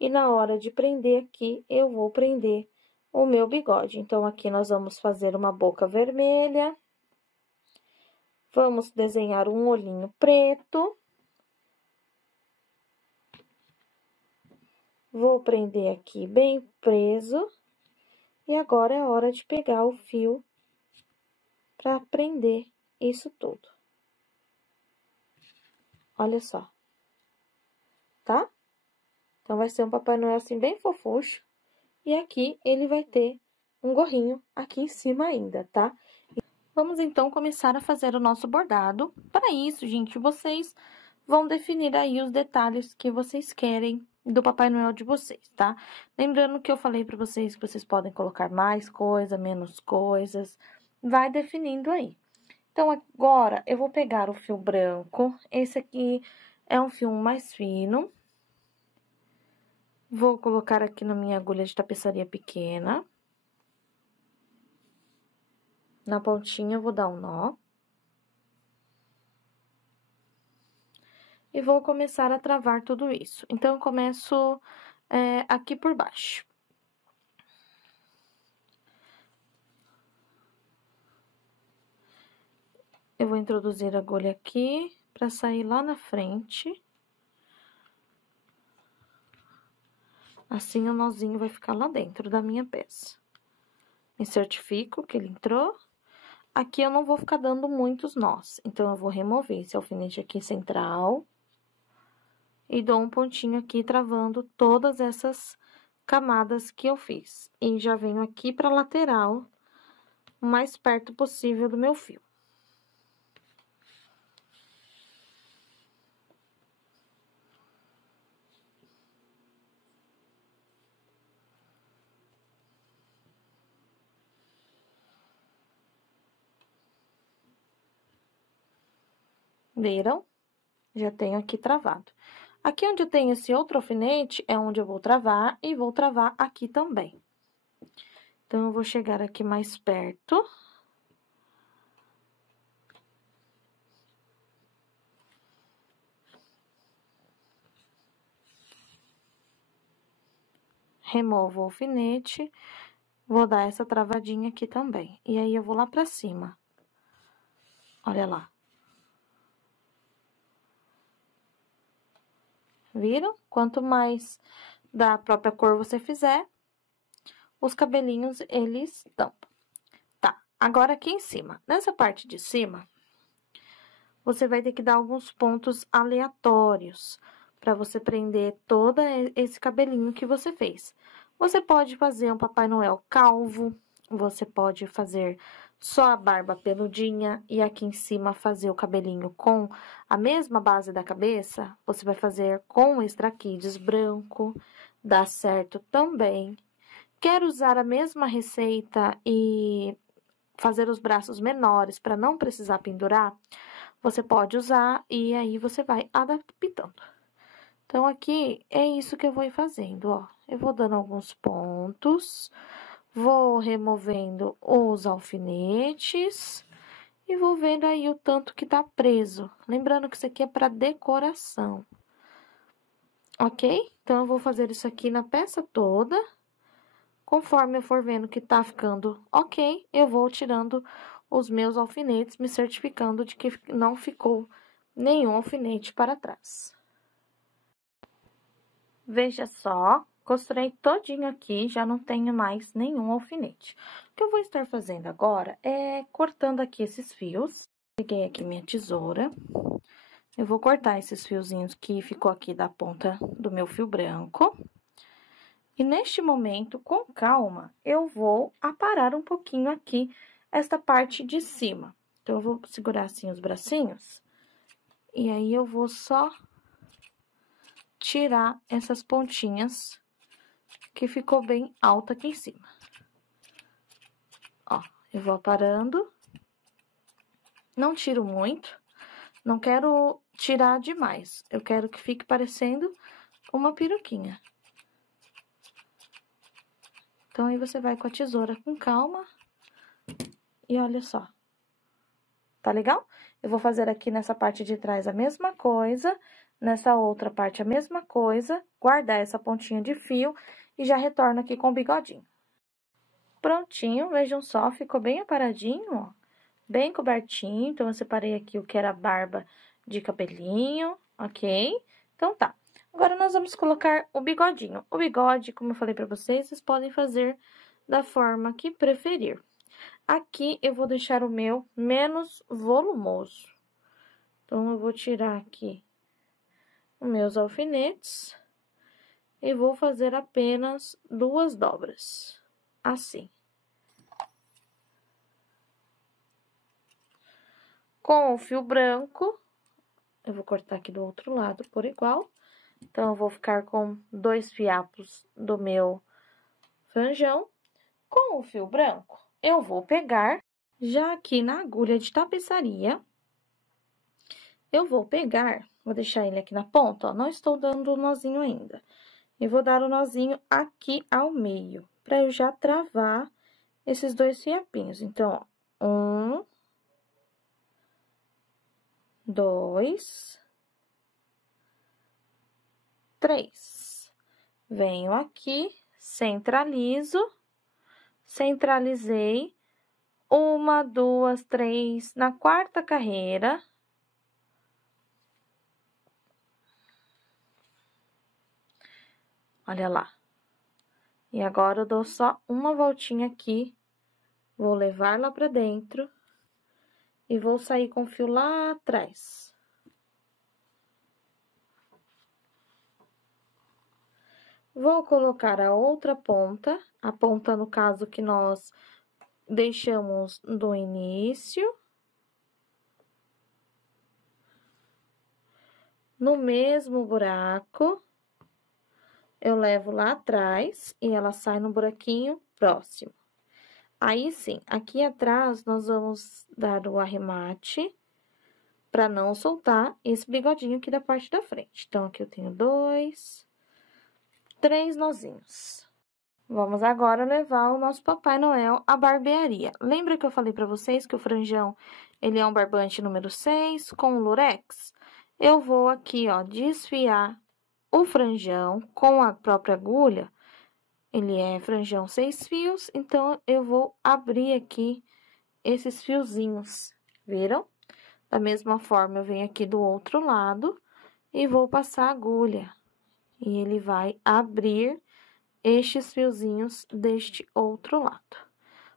E na hora de prender aqui, eu vou prender o meu bigode. Então, aqui nós vamos fazer uma boca vermelha. Vamos desenhar um olhinho preto. Vou prender aqui bem preso. E agora é hora de pegar o fio para prender isso tudo. Olha só. Tá? Então, vai ser um Papai Noel assim bem fofucho. E aqui ele vai ter um gorrinho aqui em cima ainda, tá? Vamos, então, começar a fazer o nosso bordado. Para isso, gente, vocês vão definir aí os detalhes que vocês querem do Papai Noel de vocês, tá? Lembrando que eu falei para vocês que vocês podem colocar mais coisa, menos coisas. Vai definindo aí. Então, agora, eu vou pegar o fio branco. Esse aqui é um fio mais fino. Vou colocar aqui na minha agulha de tapeçaria pequena. Na pontinha, eu vou dar um nó. E vou começar a travar tudo isso. Então, eu começo aqui por baixo. Eu vou introduzir a agulha aqui, pra sair lá na frente. Assim, o nozinho vai ficar lá dentro da minha peça. Me certifico que ele entrou. Aqui, eu não vou ficar dando muitos nós. Então, eu vou remover esse alfinete aqui central. E dou um pontinho aqui, travando todas essas camadas que eu fiz. E já venho aqui pra lateral, o mais perto possível do meu fio. Viram? Já tenho aqui travado. Aqui onde eu tenho esse outro alfinete, é onde eu vou travar e vou travar aqui também. Então, eu vou chegar aqui mais perto. Removo o alfinete, vou dar essa travadinha aqui também. E aí, eu vou lá pra cima. Olha lá. Viram? Quanto mais da própria cor você fizer, os cabelinhos, eles tampam. Tá, agora aqui em cima. Nessa parte de cima, você vai ter que dar alguns pontos aleatórios para você prender todo esse cabelinho que você fez. Você pode fazer um Papai Noel calvo, você pode fazer só a barba peludinha e aqui em cima fazer o cabelinho com a mesma base da cabeça. Você vai fazer com extra kids branco, dá certo também. Quer usar a mesma receita e fazer os braços menores para não precisar pendurar? Você pode usar e aí você vai adaptando. Então, aqui é isso que eu vou ir fazendo, ó. Eu vou dando alguns pontos, Vou removendo os alfinetes e vou vendo aí o tanto que tá preso. Lembrando que isso aqui é para decoração. Ok? Então, eu vou fazer isso aqui na peça toda. Conforme eu for vendo que tá ficando ok, eu vou tirando os meus alfinetes, me certificando de que não ficou nenhum alfinete para trás. Veja só, costurei todinho aqui, já não tenho mais nenhum alfinete. O que eu vou estar fazendo agora é cortando aqui esses fios. Peguei aqui minha tesoura. Eu vou cortar esses fiozinhos que ficou aqui da ponta do meu fio branco. E neste momento, com calma, eu vou aparar um pouquinho aqui esta parte de cima. Então, eu vou segurar assim os bracinhos. E aí, eu vou só tirar essas pontinhas que ficou bem alta aqui em cima. Ó, eu vou aparando. Não tiro muito. Não quero tirar demais. Eu quero que fique parecendo uma peruquinha. Então, aí você vai com a tesoura com calma. E olha só. Tá legal? Eu vou fazer aqui nessa parte de trás a mesma coisa. Nessa outra parte a mesma coisa. Guardar essa pontinha de fio e já retorno aqui com o bigodinho. Prontinho, vejam só, ficou bem aparadinho, ó. Bem cobertinho. Então, eu separei aqui o que era barba de cabelinho, ok? Então, tá. Agora, nós vamos colocar o bigodinho. O bigode, como eu falei pra vocês, vocês podem fazer da forma que preferir. Aqui, eu vou deixar o meu menos volumoso. Então, eu vou tirar aqui os meus alfinetes e vou fazer apenas 2 dobras, assim. Com o fio branco, eu vou cortar aqui do outro lado por igual. Então, eu vou ficar com 2 fiapos do meu franjão. Com o fio branco, eu vou pegar, já aqui na agulha de tapeçaria, eu vou pegar, vou deixar ele aqui na ponta, ó, não estou dando o nozinho ainda. Eu vou dar o nozinho aqui ao meio, pra eu já travar esses 2 fiapinhos. Então, ó, 1, 2, 3. Venho aqui, centralizo, centralizei, 1, 2, 3, na 4ª carreira. Olha lá. E agora, eu dou só uma voltinha aqui, vou levar lá pra dentro e vou sair com o fio lá atrás. Vou colocar a outra ponta, a ponta, no caso, que nós deixamos do início. No mesmo buraco, eu levo lá atrás e ela sai no buraquinho próximo. Aí, sim, aqui atrás, nós vamos dar o arremate pra não soltar esse bigodinho aqui da parte da frente. Então, aqui eu tenho 2, 3 nozinhos. Vamos agora levar o nosso Papai Noel à barbearia. Lembra que eu falei pra vocês que o franjão, ele é um barbante número 6 com lurex? Eu vou aqui, ó, desfiar o franjão com a própria agulha. Ele é franjão 6 fios, então, eu vou abrir aqui esses fiozinhos, viram? Da mesma forma, eu venho aqui do outro lado e vou passar a agulha. E ele vai abrir estes fiozinhos deste outro lado.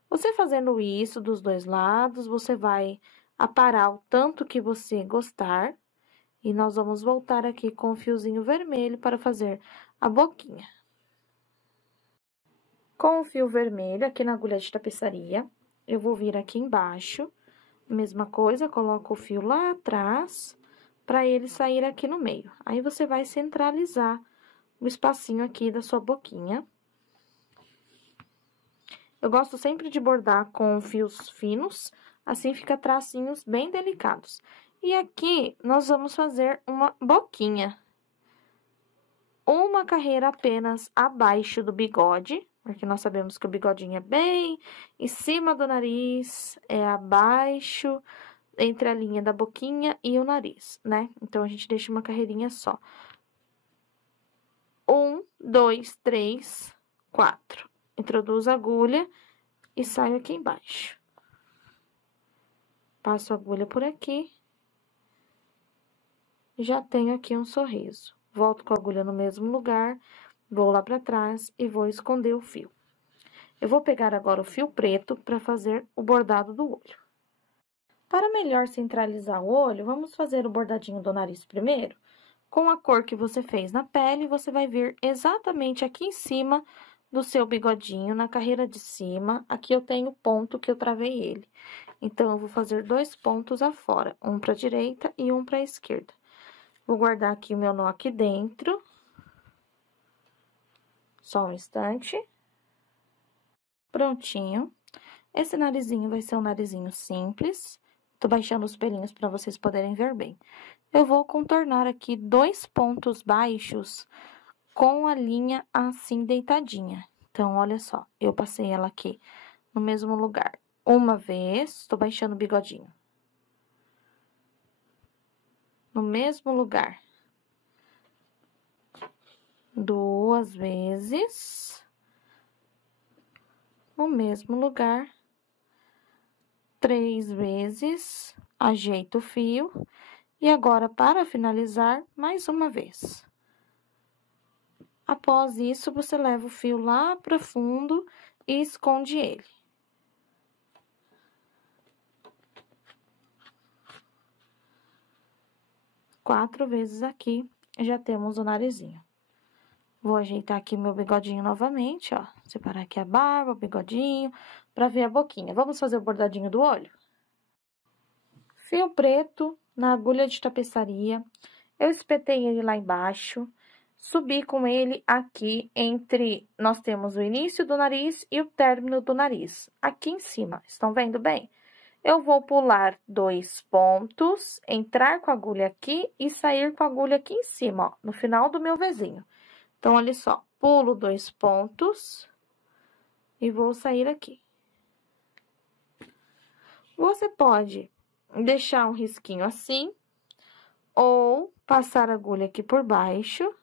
Você fazendo isso dos 2 lados, você vai aparar o tanto que você gostar. E nós vamos voltar aqui com o fiozinho vermelho para fazer a boquinha. Com o fio vermelho, aqui na agulha de tapeçaria, eu vou vir aqui embaixo. Mesma coisa, coloco o fio lá atrás, para ele sair aqui no meio. Aí, você vai centralizar o espacinho aqui da sua boquinha. Eu gosto sempre de bordar com fios finos, assim fica tracinhos bem delicados. E aqui, nós vamos fazer uma boquinha. Uma carreira apenas abaixo do bigode, Porque nós sabemos que o bigodinho é bem em cima do nariz, é abaixo, entre a linha da boquinha e o nariz, né? Então, a gente deixa uma carreirinha só. 1, 2, 3, 4. Introduz a agulha e saio aqui embaixo. Passo a agulha por aqui. Já tenho aqui um sorriso. Volto com a agulha no mesmo lugar, vou lá pra trás e vou esconder o fio. Eu vou pegar agora o fio preto para fazer o bordado do olho. Para melhor centralizar o olho, vamos fazer o bordadinho do nariz primeiro. Com a cor que você fez na pele, você vai vir exatamente aqui em cima do seu bigodinho, na carreira de cima. Aqui eu tenho o ponto que eu travei ele. Então, eu vou fazer 2 pontos afora, um para a direita e um para a esquerda. Vou guardar aqui o meu nó aqui dentro. Só um instante. Prontinho. Esse narizinho vai ser um narizinho simples. Tô baixando os pelinhos para vocês poderem ver bem. Eu vou contornar aqui 2 pontos baixos com a linha assim deitadinha. Então, olha só, eu passei ela aqui no mesmo lugar. Uma vez, tô baixando o bigodinho. No mesmo lugar. 2 vezes. No mesmo lugar. 3 vezes. Ajeito o fio. E agora, para finalizar, mais uma vez. Após isso, você leva o fio lá para fundo e esconde ele. Quatro vezes aqui, já temos o narizinho. Vou ajeitar aqui meu bigodinho novamente, ó. Separar aqui a barba, o bigodinho, para ver a boquinha. Vamos fazer o bordadinho do olho? Fio preto na agulha de tapeçaria. Eu espetei ele lá embaixo. Subi com ele aqui entre... Nós temos o início do nariz e o término do nariz. Aqui em cima, estão vendo bem? Eu vou pular 2 pontos, entrar com a agulha aqui e sair com a agulha aqui em cima, ó, no final do meu vezinho. Então, olha só, pulo 2 pontos e vou sair aqui. Você pode deixar um risquinho assim, ou passar a agulha aqui por baixo,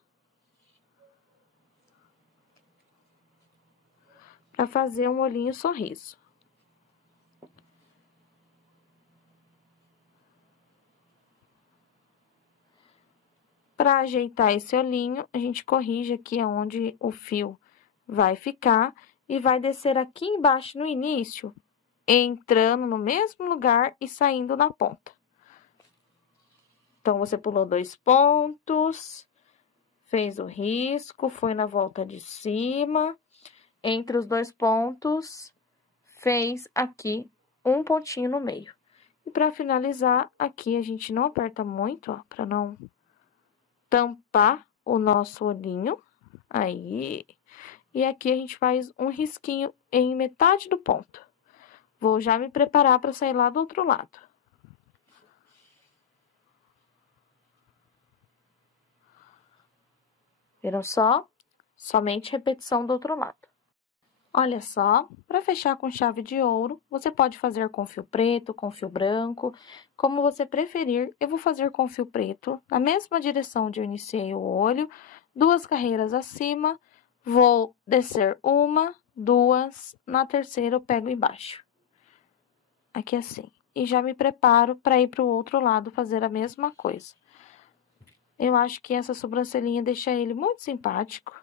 para fazer um olhinho sorriso. Para ajeitar esse olhinho, a gente corrige aqui onde o fio vai ficar e vai descer aqui embaixo no início, entrando no mesmo lugar e saindo na ponta. Então, você pulou 2 pontos, fez o risco, foi na volta de cima, entre os 2 pontos, fez aqui um pontinho no meio. E para finalizar, aqui a gente não aperta muito, ó, para não tampar o nosso olhinho, aí, e aqui a gente faz um risquinho em metade do ponto. Vou já me preparar para sair lá do outro lado. Viram só? Somente repetição do outro lado. Olha só, para fechar com chave de ouro, você pode fazer com fio preto, com fio branco, como você preferir. Eu vou fazer com fio preto, na mesma direção onde eu iniciei o olho, 2 carreiras acima, vou descer 1, 2, na terceira eu pego embaixo. Aqui assim. E já me preparo para ir para o outro lado fazer a mesma coisa. Eu acho que essa sobrancelhinha deixa ele muito simpático.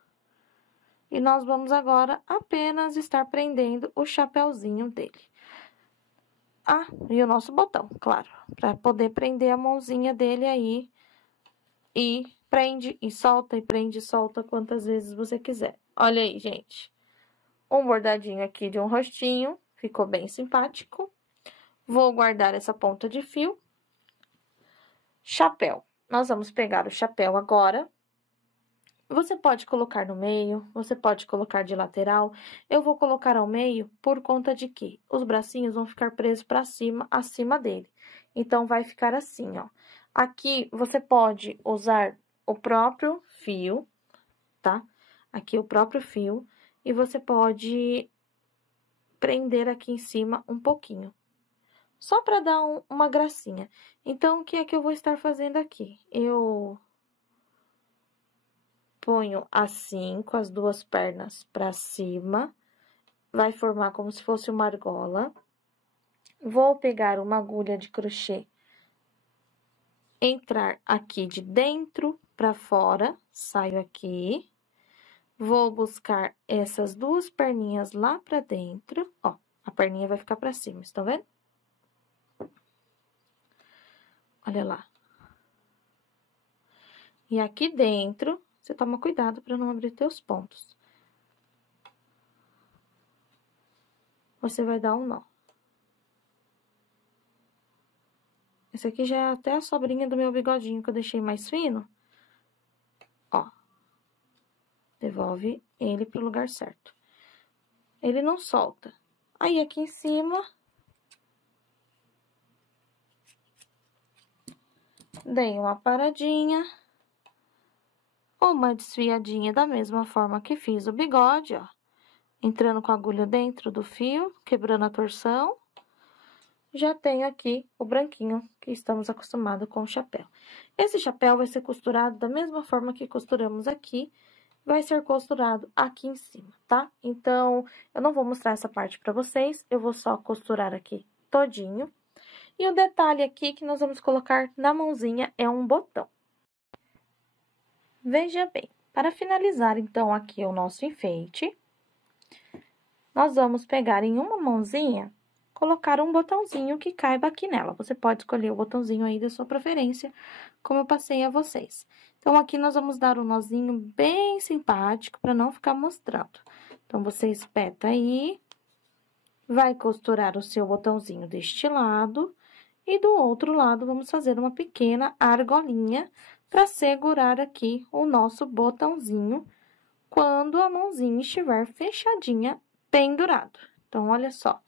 E nós vamos agora apenas estar prendendo o chapéuzinho dele. Ah, e o nosso botão, claro, para poder prender a mãozinha dele aí. E prende e prende e solta quantas vezes você quiser. Olha aí, gente. Um bordadinho aqui de um rostinho, ficou bem simpático. Vou guardar essa ponta de fio. Chapéu. Nós vamos pegar o chapéu agora. Você pode colocar no meio, você pode colocar de lateral. Eu vou colocar ao meio por conta de que os bracinhos vão ficar presos para cima, acima dele. Então, vai ficar assim, ó. Aqui, você pode usar o próprio fio, tá? Aqui, o próprio fio. e você pode prender aqui em cima um pouquinho. Só para dar uma gracinha. Então, o que é que eu vou estar fazendo aqui? Eu ponho assim, com as duas pernas para cima. Vai formar como se fosse uma argola. Vou pegar uma agulha de crochê, entrar aqui de dentro para fora, saio aqui. Vou buscar essas duas perninhas lá para dentro, ó, a perninha vai ficar para cima, estão vendo? Olha lá. E aqui dentro, você toma cuidado para não abrir teus pontos. Você vai dar um nó. Esse aqui já é até a sobrinha do meu bigodinho que eu deixei mais fino. Ó. Devolve ele pro lugar certo. Ele não solta. Aí, aqui em cima, dei uma paradinha, uma desfiadinha da mesma forma que fiz o bigode, ó. Entrando com a agulha dentro do fio, quebrando a torção. Já tenho aqui o branquinho que estamos acostumados com o chapéu. Esse chapéu vai ser costurado da mesma forma que costuramos aqui, vai ser costurado aqui em cima, tá? Então, eu não vou mostrar essa parte pra vocês, eu vou só costurar aqui todinho. E o detalhe aqui que nós vamos colocar na mãozinha é um botão. Veja bem, para finalizar, então, aqui o nosso enfeite, nós vamos pegar em uma mãozinha, colocar um botãozinho que caiba aqui nela. Você pode escolher o botãozinho aí da sua preferência, como eu passei a vocês. Então, aqui nós vamos dar um nozinho bem simpático, para não ficar mostrando. Então, você espeta aí, vai costurar o seu botãozinho deste lado, e do outro lado, vamos fazer uma pequena argolinha para segurar aqui o nosso botãozinho, quando a mãozinha estiver fechadinha, pendurado. Então, olha só.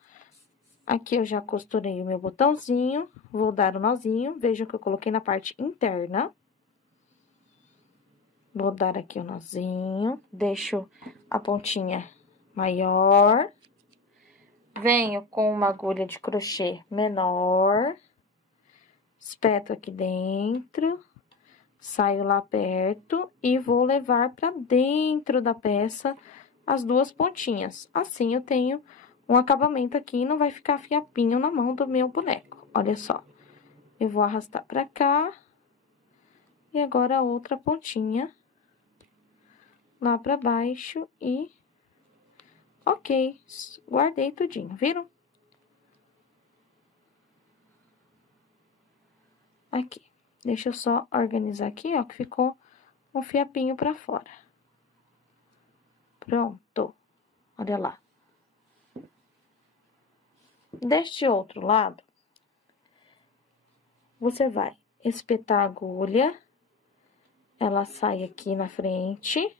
Aqui eu já costurei o meu botãozinho, vou dar o nozinho, veja que eu coloquei na parte interna. Vou dar aqui o nozinho, deixo a pontinha maior. Venho com uma agulha de crochê menor, espeto aqui dentro, saio lá perto e vou levar pra dentro da peça as duas pontinhas. Assim, eu tenho um acabamento aqui e não vai ficar fiapinho na mão do meu boneco. Olha só, eu vou arrastar pra cá, e agora a outra pontinha lá pra baixo e... Ok, guardei tudinho, viram? Aqui, deixa eu só organizar aqui, ó, que ficou um fiapinho pra fora. Pronto, olha lá. Deste outro lado, você vai espetar a agulha, ela sai aqui na frente,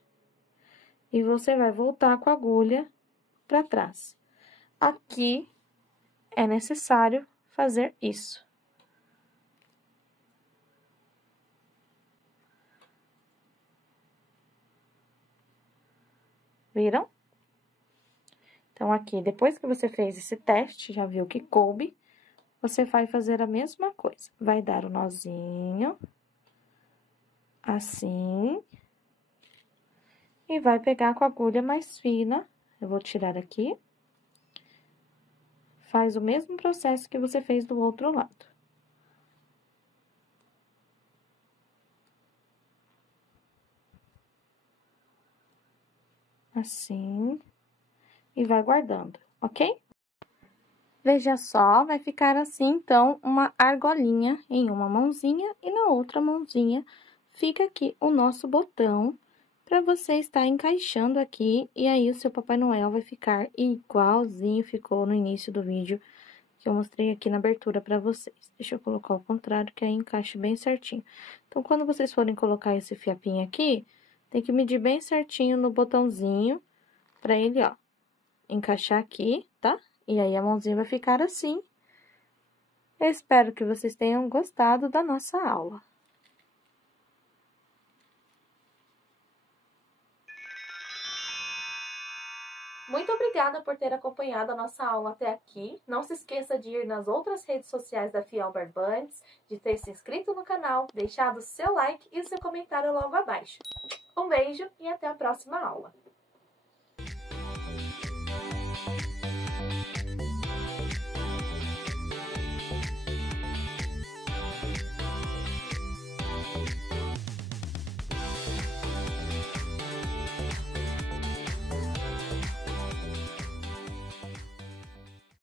e você vai voltar com a agulha para trás. Aqui é necessário fazer isso. Viram? Então, aqui, depois que você fez esse teste, já viu que coube, você vai fazer a mesma coisa. Vai dar o nozinho, assim, e vai pegar com a agulha mais fina. Eu vou tirar aqui. Faz o mesmo processo que você fez do outro lado. Assim, e vai guardando, ok? Veja só, vai ficar assim, então, uma argolinha em uma mãozinha e na outra mãozinha fica aqui o nosso botão para você estar encaixando aqui, e aí o seu Papai Noel vai ficar igualzinho ficou no início do vídeo que eu mostrei aqui na abertura para vocês. Deixa eu colocar ao contrário, que aí encaixe bem certinho. Então, quando vocês forem colocar esse fiapinho aqui, tem que medir bem certinho no botãozinho, para ele, ó, encaixar aqui, tá? E aí, a mãozinha vai ficar assim. Eu espero que vocês tenham gostado da nossa aula. Muito obrigada por ter acompanhado a nossa aula até aqui. Não se esqueça de ir nas outras redes sociais da FIAL Barbantes, de ter se inscrito no canal, deixado seu like e seu comentário logo abaixo. Um beijo e até a próxima aula!